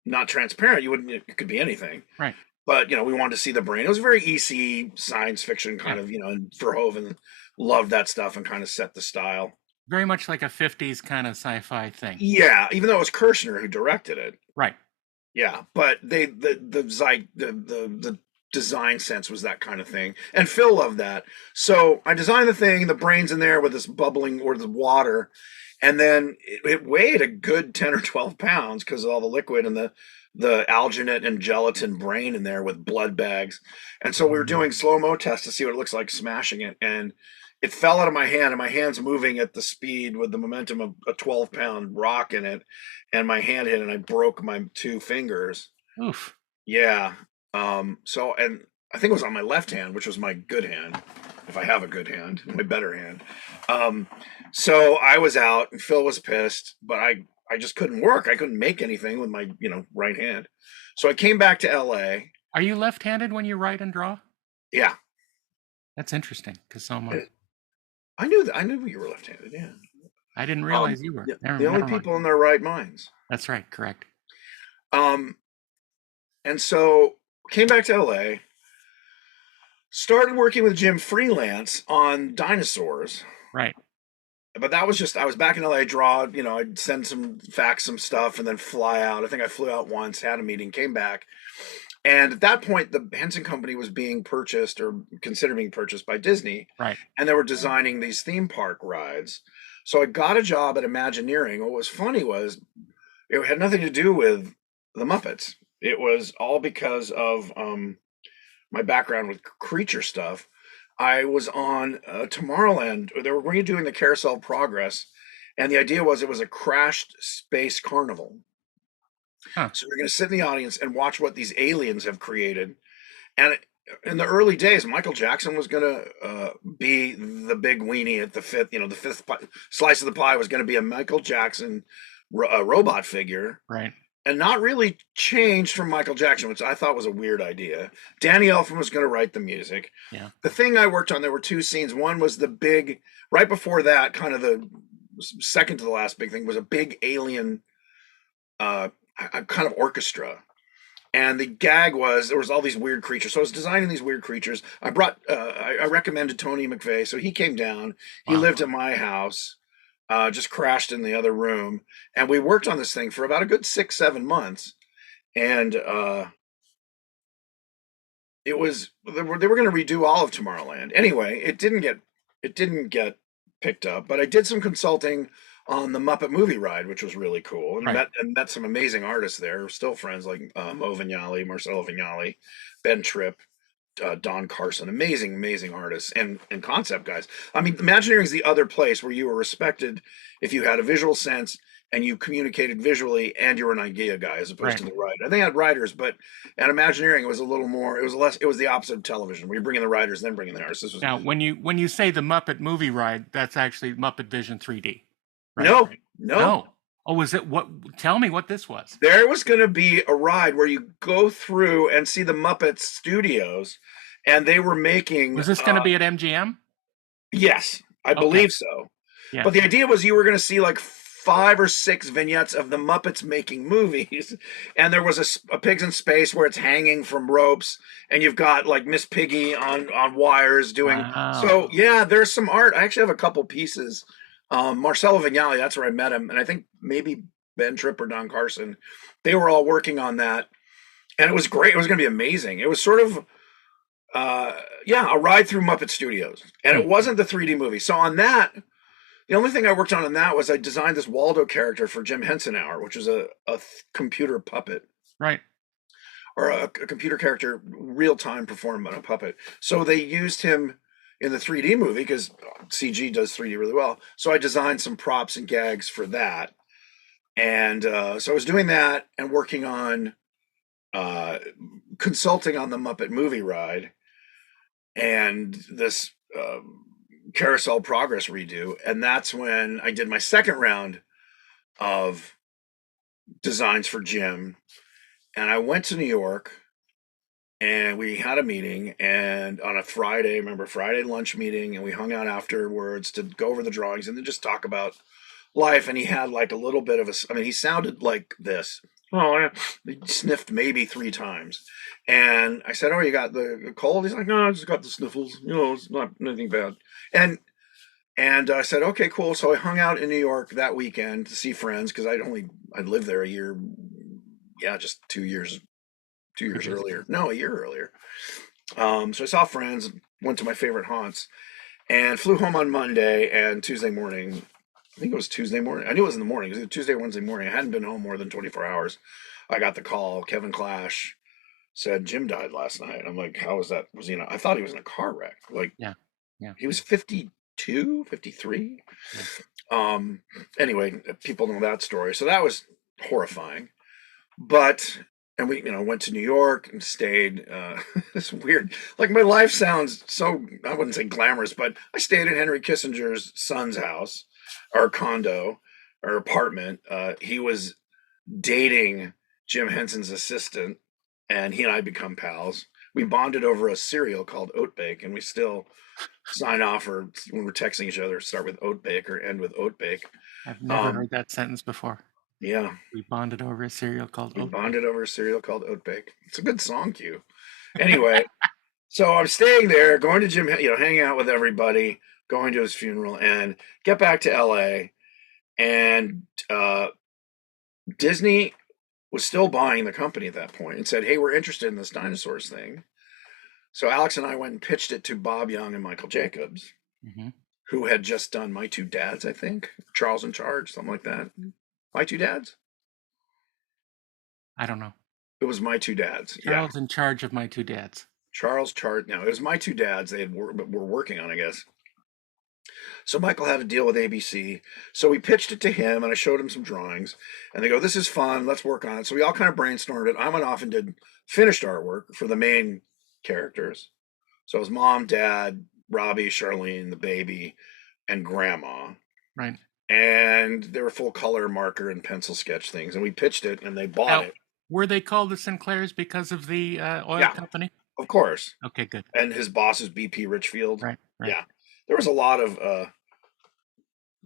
not transparent, it could be anything. Right. But we wanted to see the brain. It was very EC science fiction kind of, and Verhoeven loved that stuff and kind of set the style. Very much like a 50s kind of sci-fi thing. Yeah, even though it was Kirshner who directed it. Right. Yeah, but the design sense was that kind of thing, and Phil loved that. So I designed the thing, the brain's in there with this bubbling, or the water, and then it weighed a good 10 or 12 pounds because of all the liquid and the alginate and gelatin brain in there with blood bags. And so we were doing slow-mo tests to see what it looks like smashing it, and it fell out of my hand, and my hand's moving at the speed with the momentum of a 12-pound rock in it, and my hand hit, and I broke my two fingers. Oof. Yeah. So, and I think it was on my left hand, which was my good hand, if I have a good hand, my better hand. So I was out, and Phil was pissed, but I just couldn't work. I couldn't make anything with my, right hand. So I came back to LA. Are you left-handed when you write and draw? Yeah. That's interesting, because so much. I knew you were left-handed. Yeah. I didn't realize you were. The only people in their right minds. That's right. Correct. And so came back to LA, started working with Jim freelance on dinosaurs. Right. But that was just, I was back in LA, draw, I'd send fax some stuff and then fly out. I think I flew out once, had a meeting, came back. And at that point, the Henson Company was being purchased, or considered being purchased, by Disney. Right. And they were designing these theme park rides. So I got a job at Imagineering. What was funny was it had nothing to do with the Muppets. It was all because of my background with creature stuff. I was on Tomorrowland. They were redoing the Carousel Progress, and the idea was it was a crashed space carnival. Huh. So you're going to sit in the audience and watch what these aliens have created. And in the early days, Michael Jackson was going to be the big weenie at the fifth slice of the pie was going to be a Michael Jackson robot figure. Right. And not really changed from Michael Jackson, which I thought was a weird idea. Danny Elfman was going to write the music. Yeah. The thing I worked on, there were two scenes. One was the big, right before that, kind of the second to the last big thing, was a big alien kind of orchestra. And the gag was there was all these weird creatures. So I was designing these weird creatures. I recommended Tony McVeigh. So he came down. He lived at my house. just crashed in the other room, and we worked on this thing for about a good 6, 7 months, and they were going to redo all of Tomorrowland. Anyway, it didn't get picked up, but I did some consulting on the Muppet Movie Ride, which was really cool, and Right. met some amazing artists there. We're still friends, like Mo Vignali, Marcelo Vignali, Ben Tripp, Don Carson, amazing artists and concept guys. I mean, Imagineering is the other place where you were respected if you had a visual sense and you communicated visually and you were an idea guy as opposed Right. to the writer. They had writers, but at Imagineering it was a little more. It was less. It was the opposite of television, where you bring in the writers, then bring in the artists. This was Now, when you say the Muppet Movie Ride, that's actually Muppet Vision 3D, right? no, Right. no. No. Oh, was it what? Tell me what this was. There was going to be a ride where you go through and see the Muppet Studios, and they were making. Was this going to be at MGM? Yes, I Okay. believe so. Yeah. But the idea was you were going to see like 5 or 6 vignettes of the Muppets making movies, and there was a Pigs in Space where it's hanging from ropes, and you've got like Miss Piggy on wires doing. So Wow. yeah, there's some art. I actually have a couple pieces. Marcelo Vignali, that's where I met him, and I think maybe Ben Tripp or Don Carson. They were all working on that, and it was great. It was going to be amazing. It was sort of a ride through Muppet Studios, and Hmm. it wasn't the 3D movie. So on that, the only thing I worked on that was I designed this Waldo character for Jim Henson Hour, which is a computer puppet, Right. or a computer character real time performed by a puppet. So they used him in the 3D movie because CG does 3D really well. So I designed some props and gags for that, and so I was doing that and working on consulting on the Muppet Movie Ride and this carousel progress redo, and that's when I did my second round of designs for Jim, and I went to New York and we had a meeting, and on a Friday, remember, Friday lunch meeting, and we hung out afterwards to go over the drawings and then just talk about life. And he had like a little bit of I mean, he sounded like this. Oh, yeah. He sniffed maybe 3 times. And I said, "Oh, you got the cold?" He's like, "No, I just got the sniffles. It's not anything bad." And I said, "Okay, cool." So I hung out in New York that weekend to see friends because I'd lived there a year. Yeah, just 2 years earlier. No, a year earlier. So I saw friends, went to my favorite haunts, and flew home on Monday and Tuesday morning. I think it was Tuesday morning. I knew it was in the morning. It was Tuesday, Wednesday morning. I hadn't been home more than 24 hours. I got the call. Kevin Clash said Jim died last night. I'm like, how was that? Was he I thought he was in a car wreck. Like, Yeah. Yeah. he was 52, 53. Yeah. Anyway, people know that story. So that was horrifying. But and we went to New York and stayed. It's weird. Like, my life sounds so, I wouldn't say glamorous, but I stayed at Henry Kissinger's son's house, or condo, or apartment. He was dating Jim Henson's assistant, and he and I become pals. We bonded over a cereal called Oat Bake, and we still sign off, or when we're texting each other, start with Oat Bake or end with Oat Bake. I've never heard that sentence before. Yeah, We bonded over a cereal called we Oat bonded over a cereal called Oat Bake. It's a good song cue. Anyway, so I'm staying there, going to Jim, hanging out with everybody, going to his funeral, and get back to LA. And Disney was still buying the company at that point and said, "Hey, we're interested in this dinosaurs thing." So Alex and I went and pitched it to Bob Young and Michael Jacobs, Mm-hmm. who had just done My Two Dads, I think. Charles in Charge, something like that. My Two Dads? I don't know. It was My Two Dads. Charles in Charge of My Two Dads. Charles Charge. No, it was My Two Dads they were working on, I guess. So Michael had a deal with ABC. So we pitched it to him, and I showed him some drawings. And they go, "This is fun. Let's work on it." So we all kind of brainstormed it. I went off and did finished artwork for the main characters. So it was Mom, Dad, Robbie, Charlene, the baby, and Grandma. Right. And they were full color marker and pencil sketch things. And we pitched it, and they bought Now, it. were they called the Sinclairs because of the oil Yeah. company? Of course. Okay, good. And his boss is BP Richfield. Right. Yeah. There was a lot of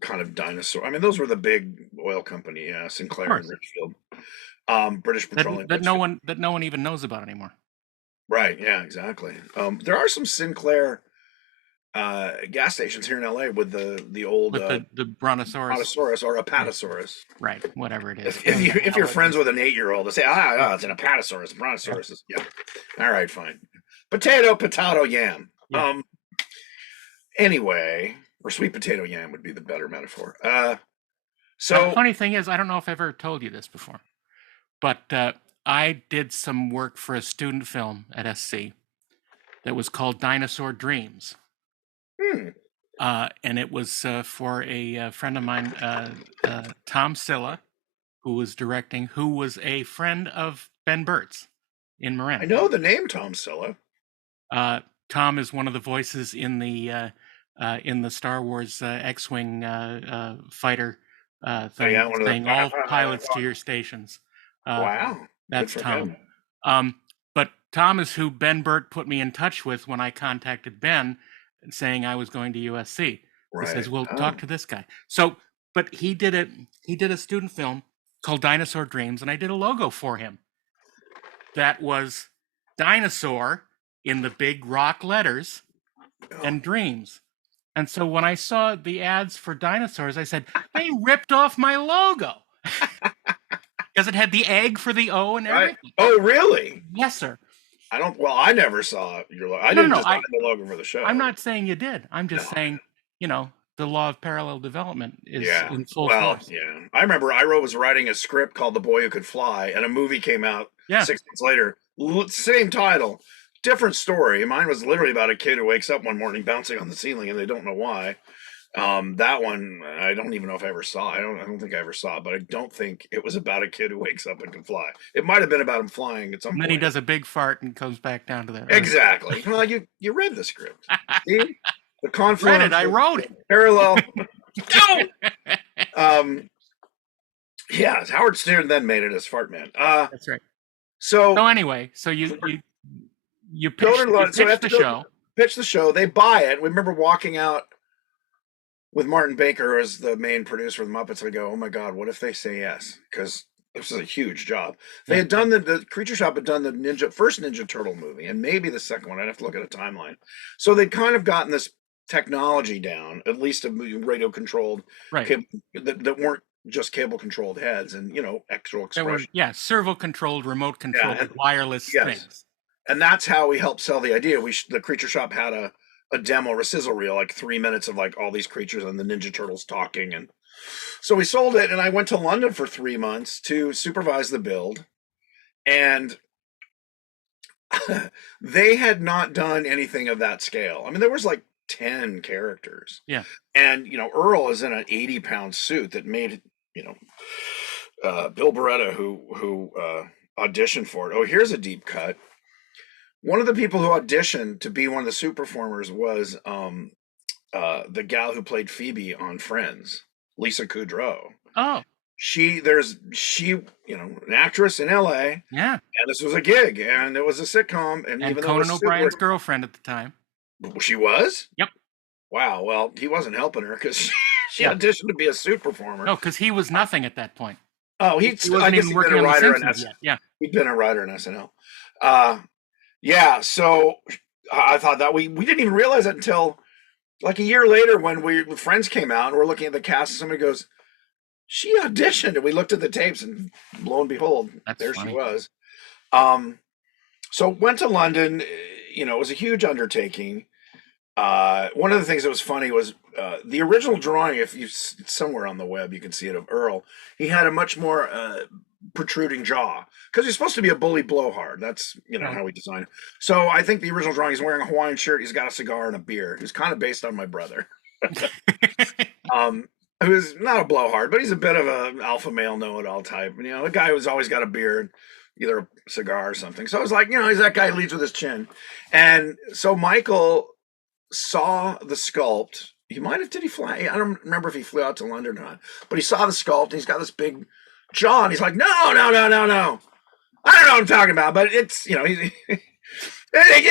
kind of dinosaur. I mean, those were the big oil company, yeah, Sinclair and Richfield. British Petroleum. That no one even knows about anymore. Right, yeah, exactly. There are some Sinclair gas stations here in LA with the old With the brontosaurus. brontosaurus or apatosaurus. Right, whatever it is. If you're friends with an 8-year-old, they say, it's an apatosaurus. Brontosaurus is, yeah. All right, fine. Potato, yam. Yeah. Anyway, or sweet potato yam would be the better metaphor. So the funny thing is, I don't know if I've ever told you this before, but I did some work for a student film at SC that was called Dinosaur Dreams. And it was for a friend of mine, Tom Silla, who was directing, who was a friend of Ben Burt's in Marin. I know the name Tom Silla. Tom is one of the voices in the Star Wars X-Wing fighter thing, saying all pilots to your stations. Wow. That's Tom. But Tom is who Ben Burt put me in touch with when I contacted Ben saying I was going to USC. Right. He says, well, talk to this guy. So, but he did a student film called Dinosaur Dreams, and I did a logo for him that was dinosaur in the big rock letters and dreams. And so when I saw the ads for dinosaurs, I said, they ripped off my logo. Because it had the egg for the O and everything. Right. Oh, really? Yes, sir. I never saw your logo. I didn't design the logo for the show. I'm not saying you did. I'm just saying, the law of parallel development is in full force. Yeah. I remember I was writing a script called The Boy Who Could Fly, and a movie came out 6 months later. Same title, different story. Mine was literally about a kid who wakes up one morning bouncing on the ceiling, and they don't know why. That one, I don't even know if I ever saw. I don't think I ever saw it, but I don't think it was about a kid who wakes up and can fly. It might have been about him flying at some point. Then he does a big fart and comes back down to there. Exactly. Well, you read the script. See? The confluence. I wrote it. Parallel. Yeah, Howard Stern then made it as Fart Man. That's right. So anyway, so you pitch the show. Pitch the show. They buy it. We remember walking out with Martin Baker as the main producer of the Muppets. I go, oh my God, what if they say yes? Because this is a huge job. They had done the Creature Shop had done the first Ninja Turtle movie, and maybe the second one. I'd have to look at a timeline. So they'd kind of gotten this technology down, at least a radio controlled, that weren't just cable controlled heads and actual expression. Servo controlled, remote controlled, wireless things. And that's how we helped sell the idea. The Creature Shop had a demo or a sizzle reel, like 3 minutes of like all these creatures and the Ninja Turtles talking. And so we sold it, and I went to London for 3 months to supervise the build. And they had not done anything of that scale. I mean, there was like 10 characters. Yeah. And, Earl is in an 80-pound suit that made, Bill Beretta, who auditioned for it. Oh, here's a deep cut. One of the people who auditioned to be one of the suit performers was the gal who played Phoebe on Friends, Lisa Kudrow. Oh. She an actress in LA. Yeah. And this was a gig, and it was a sitcom. And even Conan O'Brien's girlfriend at the time. She was? Yep. Wow. Well, he wasn't helping her because she auditioned to be a suit performer. No, because he was nothing at that point. Oh, he wasn't even working on The Simpsons yet. Yeah. He'd been a writer in SNL. Yeah, so I thought that we didn't even realize it until like a year later when Friends came out and we're looking at the cast and somebody goes, she auditioned, and we looked at the tapes and lo and behold, there she was. So went to London, it was a huge undertaking. One of the things that was funny was the original drawing, it's somewhere on the web, you can see it, of Earl. He had a much more protruding jaw because he's supposed to be a bully blowhard. That's how we designed it. So I think the original drawing, he's wearing a Hawaiian shirt, he's got a cigar and a beer. He's kind of based on my brother. Who's not a blowhard, but he's a bit of a alpha male know-it-all type. A guy who's always got a beard, either a cigar or something. So I was like, he's that guy who leads with his chin. And so Michael saw the sculpt. Did he fly? I don't remember if he flew out to London or not, but he saw the sculpt and he's got this big jaw and he's like, no. I don't know what I'm talking about, but it's, he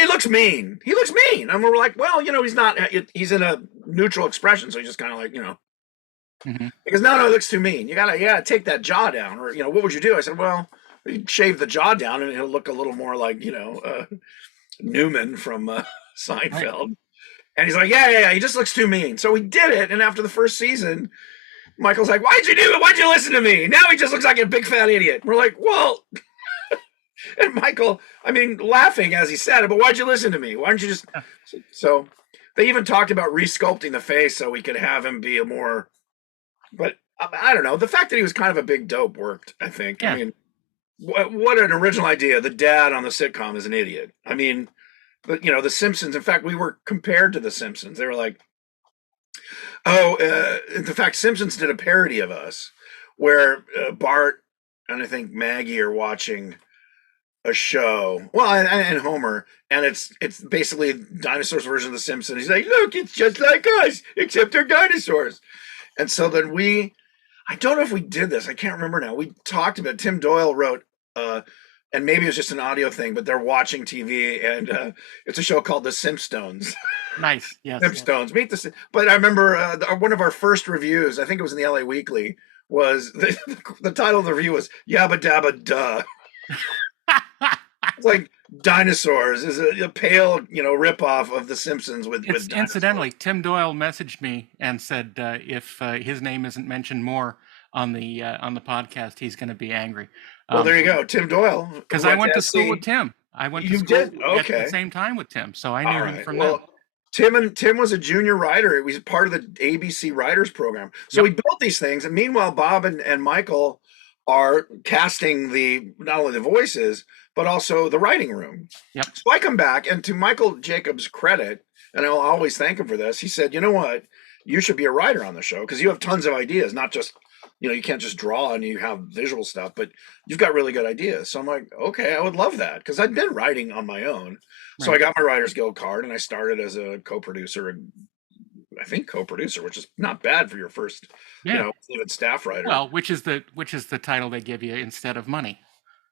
looks mean. He looks mean. And we're like, well, he's not, he's in a neutral expression. So he's just kind of like, Mm-hmm. Because no, it looks too mean. You gotta take that jaw down, or what would you do? I said, well, you shave the jaw down, and it'll look a little more like Newman from Seinfeld. And he's like, yeah, he just looks too mean. So we did it. And after the first season, Michael's like, why'd you do it? Why'd you listen to me? Now he just looks like a big fat idiot. We're like, well, and Michael, I mean, laughing as he said it, but why'd you listen to me? Why don't you just, so they even talked about resculpting the face so we could have him be a more, but I don't know. The fact that he was kind of a big dope worked, I think. Yeah. I mean, what an original idea. The dad on the sitcom is an idiot. I mean, but The Simpsons, in fact, we were compared to The Simpsons. They were like, in fact, Simpsons did a parody of us where Bart and I think Maggie are watching a show. Well, and Homer, and it's basically dinosaurs version of The Simpsons. He's like, look, it's just like us, except they're dinosaurs. And so then I don't know if we did this. I can't remember now. We talked about Tim Doyle wrote, and maybe it's just an audio thing, but they're watching TV, and it's a show called The Simpstones. Nice, yes. Simpstones. Meet the. But I remember one of our first reviews. I think it was in the LA Weekly. Was the title of the review was Yabba Dabba Duh. It's like dinosaurs is a pale, ripoff of The Simpsons with dinosaurs. Incidentally, Tim Doyle messaged me and said if his name isn't mentioned more on the podcast, he's going to be angry. Well, there you go, Tim Doyle. Because I went to school with Tim. I went to school at the same time with Tim, so I knew him from then. Tim was a junior writer. He was part of the ABC Writers Program. So we built these things, and meanwhile, Bob and Michael are casting not only the voices, but also the writing room. Yep. So I come back, and to Michael Jacobs' credit, and I'll always thank him for this, he said, you know what? You should be a writer on the show because you have tons of ideas, not just, you can't just draw and you have visual stuff, but you've got really good ideas. So I'm like, okay, I would love that because I'd been writing on my own. Right. So I got my Writers Guild card and I started as a co-producer, which is not bad for your first, even staff writer. Well, which is the title they give you instead of money.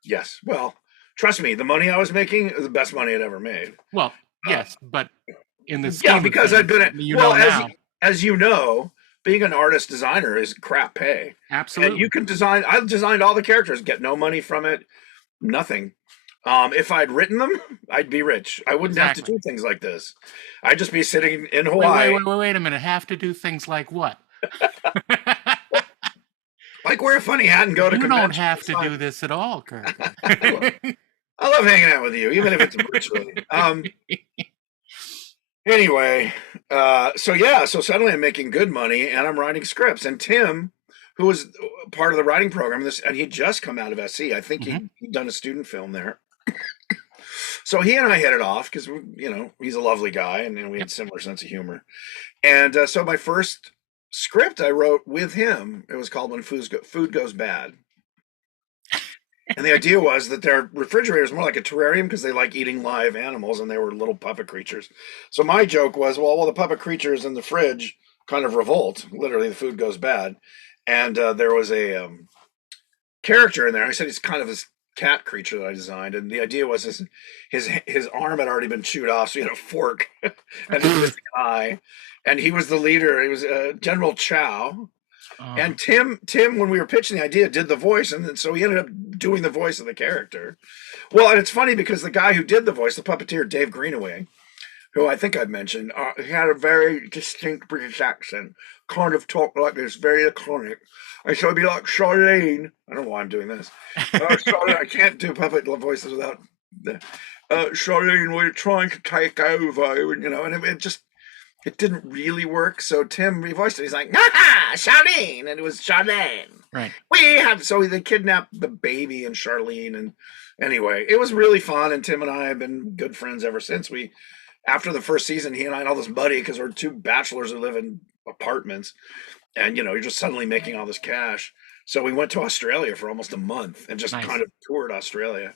Yes. Well, trust me, the money I was making is the best money I'd ever made. Well, yes, but in the because I've been as you know, being an artist designer is crap pay. Absolutely. And you can design. I designed all the characters, get no money from it, nothing. If I'd written them, I'd be rich. I wouldn't have to do things like this. I'd just be sitting in Hawaii. Wait a minute. Have to do things like what? Like wear a funny hat and go to convention. You don't have to do this at all, Kirk. I love hanging out with you, even if it's virtually. Anyway, so suddenly I'm making good money and I'm writing scripts. And Tim, who was part of the writing program, and he'd just come out of SC. I think he'd done a student film there. So he and I hit it off because, he's a lovely guy and we had similar sense of humor. And so my first script I wrote with him, it was called When Food Goes Bad. And the idea was that their refrigerator is more like a terrarium because they like eating live animals and they were little puppet creatures. So my joke was, well, the puppet creatures in the fridge kind of revolt. Literally, the food goes bad. And there was a character in there. I said he's kind of this cat creature that I designed. And the idea was his arm had already been chewed off, so he had a fork and he was an eye. And he was the leader. He was General Chow. And Tim, when we were pitching the idea, did the voice, and then so he ended up doing the voice of the character. Well, and it's funny because the guy who did the voice, the puppeteer Dave Greenaway, who I think I'd mentioned, he had a very distinct British accent, kind of talked like this, very iconic. And so it'd be like, Charlene. I don't know why I'm doing this. Charlene, I can't do puppet voices without Charlene, we're trying to take over, and it didn't really work. So Tim revoiced it. He's like, Charlene. And it was Charlene. Right. So they kidnapped the baby and Charlene. And anyway, it was really fun. And Tim and I have been good friends ever since. After the first season, he and I had all this buddy because we're two bachelors who live in apartments. And, you're just suddenly making all this cash. So we went to Australia for almost a month and just kind of toured Australia.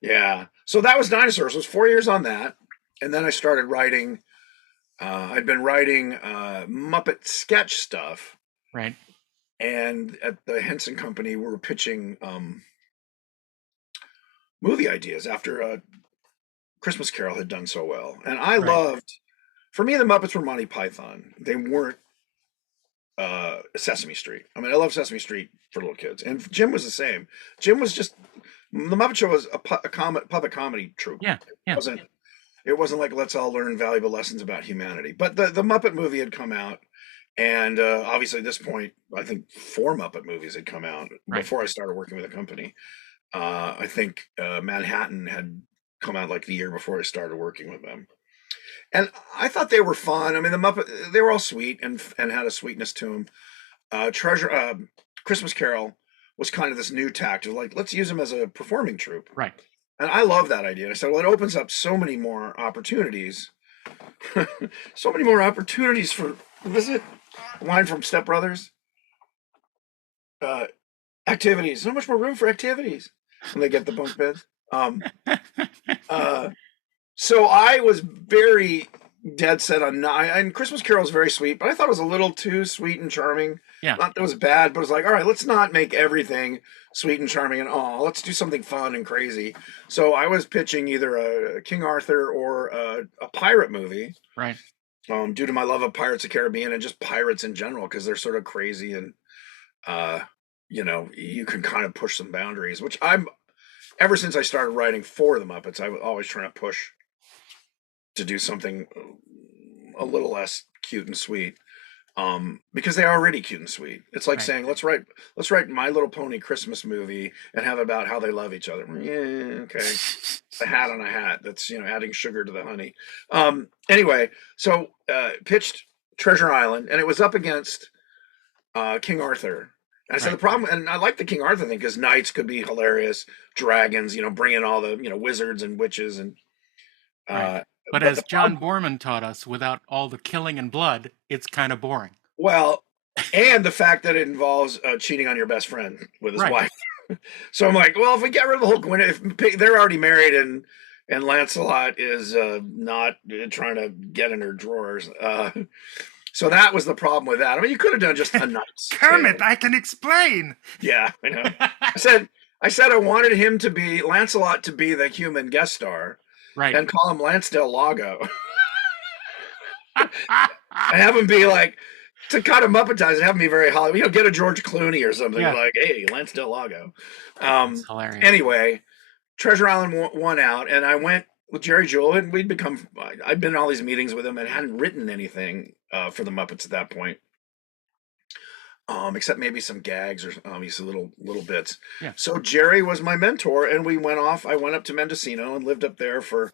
Yeah. So that was Dinosaurs. It was 4 years on that. And then I started writing. I'd been writing Muppet sketch stuff. Right. And at the Henson Company, we were pitching movie ideas after Christmas Carol had done so well. And I loved, for me, the Muppets were Monty Python. They weren't Sesame Street. I mean, I love Sesame Street for little kids. And Jim was the same. Jim was just, the Muppet Show was a puppet comedy troupe. Yeah. It wasn't. It wasn't like let's all learn valuable lessons about humanity. But the Muppet movie had come out, and obviously at this point, I think 4 Muppet movies had come out Right. before I started working with the company. I think Manhattan had come out like the year before I started working with them. And I thought they were fun. I mean, the Muppet, they were all sweet and had a sweetness to them. Christmas Carol was kind of this new tact of like, let's use them as a performing troupe. Right. And I love that idea. I said, well, it opens up so many more opportunities. So many more opportunities for, what is it? Line from Step Brothers. Activities. So much more room for activities when they get the bunk beds. So I was very dead set on not, and Christmas Carol was very sweet, but I thought it was a little too sweet and charming. Yeah. Not that it was bad, but it was like, all right, let's not make everything sweet and charming and all. Let's do something fun and crazy. So I was pitching either a King Arthur or a pirate movie. Right. Due to my love of Pirates of the Caribbean and just pirates in general, because they're sort of crazy and you can kind of push some boundaries, which ever since I started writing for the Muppets, I was always trying to push to do something a little less cute and sweet, because they're already cute and sweet. It's like saying, let's write My Little Pony Christmas movie and have about how they love each other. Yeah, okay. A hat on a hat. That's, adding sugar to the honey. Anyway, so pitched Treasure Island, and it was up against King Arthur. And I said the problem, and I like the King Arthur thing because knights could be hilarious, dragons, bring in all the wizards and witches and. But as John Borman taught us, without all the killing and blood, it's kind of boring. Well, and the fact that it involves cheating on your best friend with his wife. So I'm like, well, if we get rid of the whole Gwyneth, if they're already married and Lancelot is not trying to get in her drawers. So that was the problem with that. I mean, you could have done just a nice Kermit, I can explain. Yeah, I know. I said I wanted him to be Lancelot to be the human guest star. Right. And call him Lance Del Lago. I have him be like, to kind of Muppetize it, have him be very Hollywood. Get a George Clooney or something like, hey, Lance Del Lago. That's hilarious. Anyway, Treasure Island won out, and I went with Jerry Jewell, and I'd been in all these meetings with him and hadn't written anything for the Muppets at that point. Except maybe some gags or obviously little bits. Yeah. So Jerry was my mentor, and we went off. I went up to Mendocino and lived up there for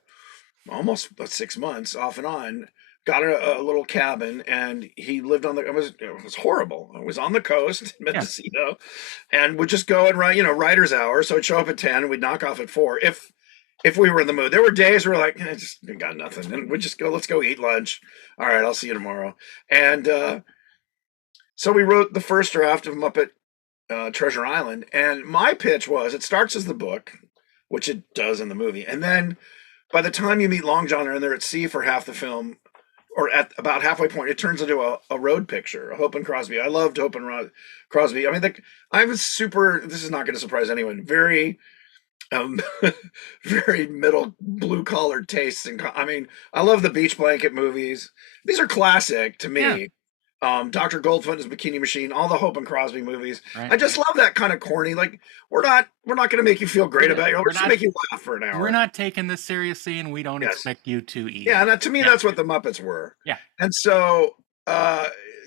almost 6 months, off and on. Got a little cabin, and he lived on it was horrible. I was on the coast in Mendocino, and would just go and write, writer's hour. So I'd show up at 10, and we'd knock off at 4 if we were in the mood. There were days where we're like, just got nothing, and we'd just go, let's go eat lunch. All right, I'll see you tomorrow. And so we wrote the first draft of Muppet Treasure Island, and my pitch was, it starts as the book, which it does in the movie, and then by the time you meet Long John and they're at sea for half the film, or at about halfway point, it turns into a road picture, a Hope and Crosby. I loved Hope and Crosby. I mean, I was super, this is not going to surprise anyone, very very middle blue-collar tastes. And I mean, I love the Beach Blanket movies. These are classic to me. Yeah. Dr. Goldfun's Bikini Machine, all the Hope and Crosby movies. Right. I just love that kind of corny. Like, we're not going to make you feel great about it. We're just going to make you laugh for an hour. We're not taking this seriously, and we don't expect you to either. Yeah, and to me, that's what the Muppets were. Yeah. And so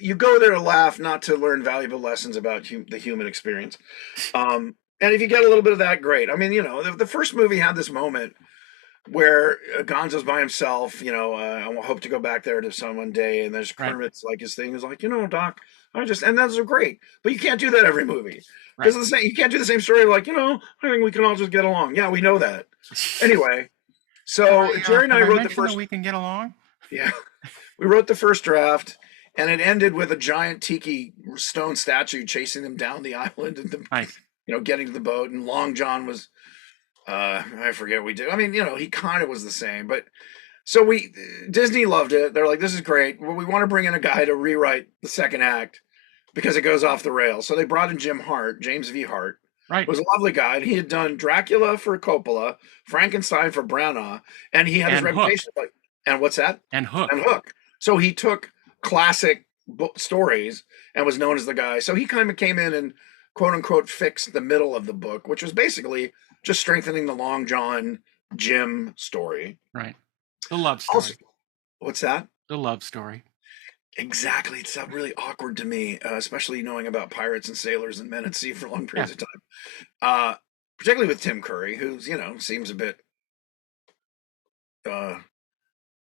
you go there to laugh, not to learn valuable lessons about the human experience. And if you get a little bit of that, great. I mean, the first movie had this moment where Gonzo's by himself, I hope to go back there to some one day, and there's Kermit's like his thing is like, Doc, and those are great, but you can't do that every movie because you can't do the same story like, I think we can all just get along. Yeah, we know that. Anyway, so Jerry and I wrote the first. We can get along. Yeah, we wrote the first draft, and it ended with a giant tiki stone statue chasing them down the island and getting to the boat, and Long John was. I forget what we did. I mean, he kind of was the same, but so Disney loved it. They're like, this is great. Well, we want to bring in a guy to rewrite the second act because it goes off the rails. So they brought in James V. Hart. Right. Was a lovely guy. And he had done Dracula for Coppola, Frankenstein for Branagh, and he had his reputation. And what's that? And Hook. So he took classic book stories and was known as the guy. So he kind of came in and quote unquote fixed the middle of the book, which was basically just strengthening the Long John Jim story. Right. The love Also, story. what's that? The love story. Exactly. It's really awkward to me, especially knowing about pirates and sailors and men at sea for long Yeah. periods of time. Uh, Particularly with Tim Curry, who's, seems a bit uh,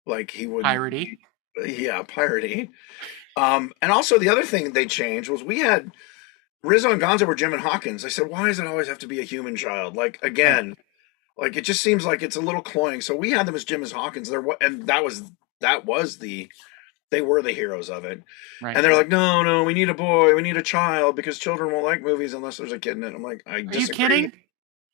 like he would Piratey. be, yeah, piratey. And also the other thing they changed was we had Rizzo and Gonzo were Jim and Hawkins. I said, why does it always have to be a human child? Like, Right. again, like it just seems like it's a little cloying. So we had them as Jim as Hawkins. And that was they were the heroes of it. Right. And they're like, no, no, we need a boy, we need a child because children won't like movies unless there's a kid in it. I'm like, I Are you disagree. kidding?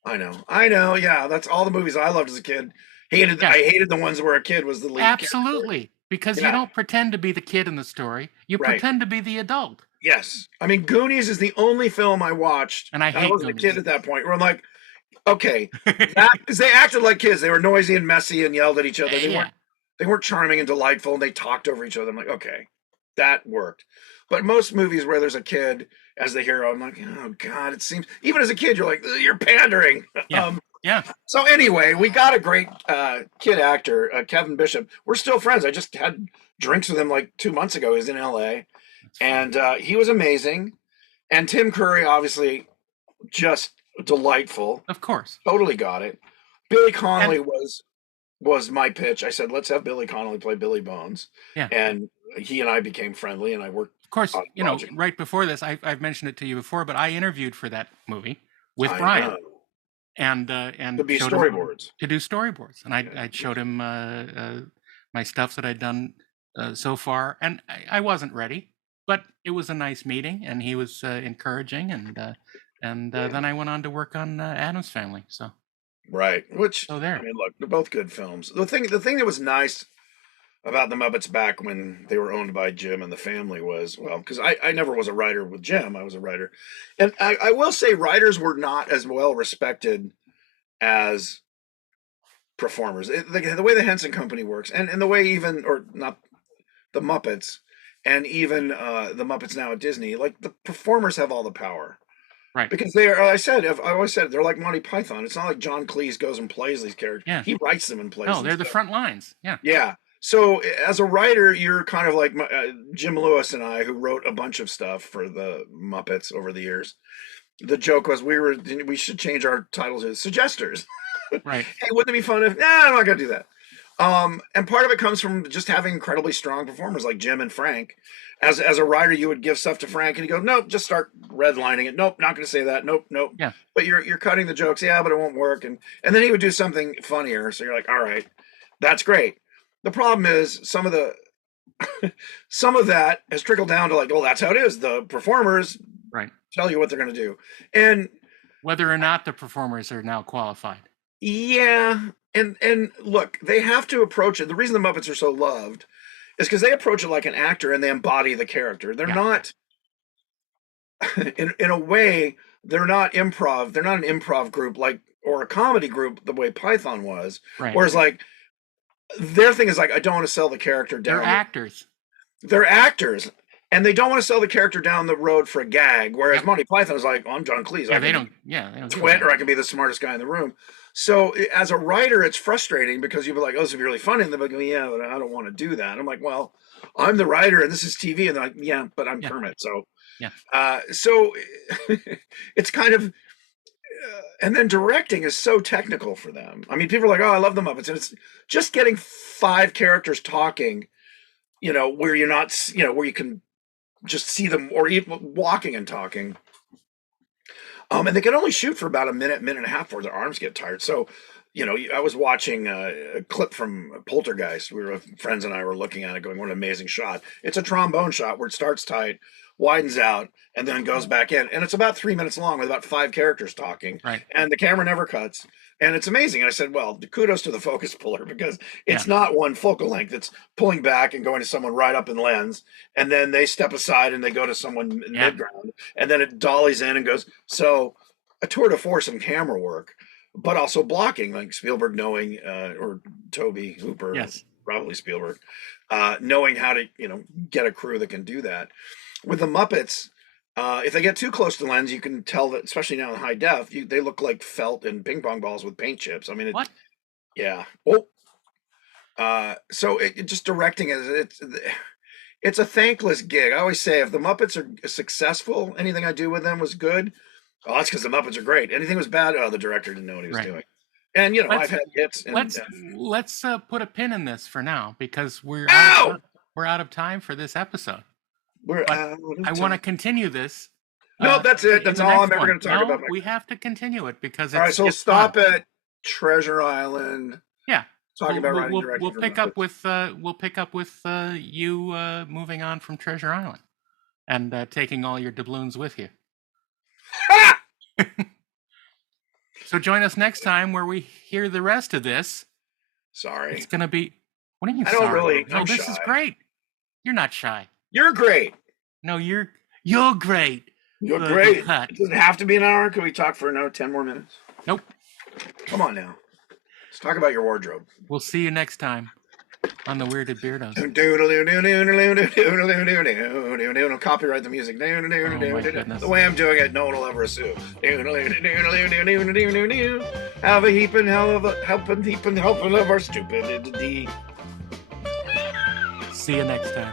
I know. Yeah, that's all the movies I loved as a kid. Yeah. I hated the ones where a kid was the lead character. Absolutely. Because you Yeah. don't pretend to be the kid in the story. You Right. pretend to be the adult. Yes. I mean, Goonies is the only film I watched. And I hate wasn't a Goonies. kid at that point. Where I'm like, okay, because they acted like kids. They were noisy and messy and yelled at each other. Yeah. They weren't charming and delightful, and they talked over each other. I'm like, okay, that worked. But most movies where there's a kid as the hero, I'm like, oh God, it seems even as a kid, you're like, you're pandering. Yeah. Yeah. So anyway, we got a great kid actor, Kevin Bishop. We're still friends. I just had drinks with him like 2 months ago. He's in LA, and he was amazing. And Tim Curry, obviously, just delightful. Of course. Totally got it. Billy Connolly was my pitch. I said, let's have Billy Connolly play Billy Bones. Yeah. And he and I became friendly, and I worked. Of course, on the project. right before this, I've mentioned it to you before, but I interviewed for that movie with I Brian. know. And To be showed him- storyboards. to do storyboards, and I showed him my stuff that I'd done so far, and I wasn't ready, but it was a nice meeting, and he was encouraging, and then I went on to work on Addams Family. So Right. Which, So there. I mean, look, they're both good films. The thing that was nice about the Muppets back when they were owned by Jim and the family was, well, because I never was a writer with Jim. I was a writer. And I will say writers were not as well respected as performers. The way the Henson Company works, and the way even, or not the Muppets, and even the Muppets now at Disney, like the performers have all the power. Right. Because they are, I always said, they're like Monty Python. It's not like John Cleese goes and plays these characters. Yeah. He writes them and plays No, them. they're the front lines. Yeah. Yeah. So as a writer, you're kind of like Jim Lewis and I, who wrote a bunch of stuff for the Muppets over the years. The joke was we should change our titles to suggesters. Right. Hey, wouldn't it be fun if? Nah, I'm not gonna do that. And part of it comes from just having incredibly strong performers like Jim and Frank. As a writer, you would give stuff to Frank, and he'd go, "Nope, just start redlining it. Nope, not going to say that. Nope, nope." Yeah. But you're cutting the jokes. Yeah, but it won't work. And then he would do something funnier. So you're like, "All right, that's great." The problem is some of that has trickled down to like, "Oh, that's how it is." The performers Right. tell you what they're going to do, and Whether or not the performers are now qualified. yeah, and look, they have to approach it. The reason the Muppets are so loved is because they approach it like an actor and they embody the character. They're Yeah. not, in a way, they're not improv. They're not an improv group or a comedy group the way Python was. Right. Whereas like their thing is like, I don't want to sell the character down. They're actors. They're actors, and they don't want to sell the character down the road for a gag. Whereas Yep. Monty Python is like, oh, I'm John Cleese. Yeah, I they can don't. Yeah, they don't. give a twit, damn. or I can be the smartest guy in the room. So as a writer, it's frustrating because you'll be like, oh, this would be really funny. And they'll be like, yeah, but I don't want to do that. I'm like, well, I'm the writer and this is TV. And they're like, yeah, but I'm Yeah. Kermit. So, Yeah. So it's kind of, and then directing is so technical for them. I mean, people are like, oh, I love the Muppets. And it's just getting 5 characters talking, where you're not, where you can just see them or even walking and talking. And they can only shoot for about a minute and a half before their arms get tired. So, I was watching a clip from Poltergeist. Friends and I were looking at it going, what an amazing shot. It's a trombone shot where it starts tight, widens out, and then goes back in. And it's about 3 minutes long with about 5 characters talking. Right. And the camera never cuts. And it's amazing. And I said, well, kudos to the focus puller because it's not one focal length. It's pulling back and going to someone right up in lens. And then they step aside and they go to someone in mid-ground. And then it dollies in and goes. So a tour de force in camera work, but also blocking, like Spielberg knowing, or Toby Hooper, Yes. probably Spielberg, knowing how to, get a crew that can do that. With the Muppets, if they get too close to the lens, you can tell that, especially now in high def, they look like felt and ping pong balls with paint chips. I mean, What? Yeah. Oh, So just directing it's a thankless gig. I always say if the Muppets are successful, anything I do with them was good. Oh, that's because the Muppets are great. Anything was bad, oh, the director didn't know what he was doing. And I've had hits. Let's put a pin in this for now because we're out of time for this episode. I want to continue this. No, that's it. That's all I'm ever going to talk about. We have to continue it because all right. So stop at Treasure Island. Yeah. Talking about writing direction. We'll pick up with you moving on from Treasure Island and taking all your doubloons with you. So join us next time where we hear the rest of this. Sorry. It's going to be... What are you sorry? I don't really... No, this is great. You're not shy. You're great. No, you're great. You're great. Does it have to be an hour? Can we talk for another 10 more minutes? Nope. Come on now. Let's talk about your wardrobe. We'll see you next time on the Weirded Beardos. Copyright the music. Oh, the way I'm doing it, no one will ever assume. Have a heaping helping of our stupidity. See you next time.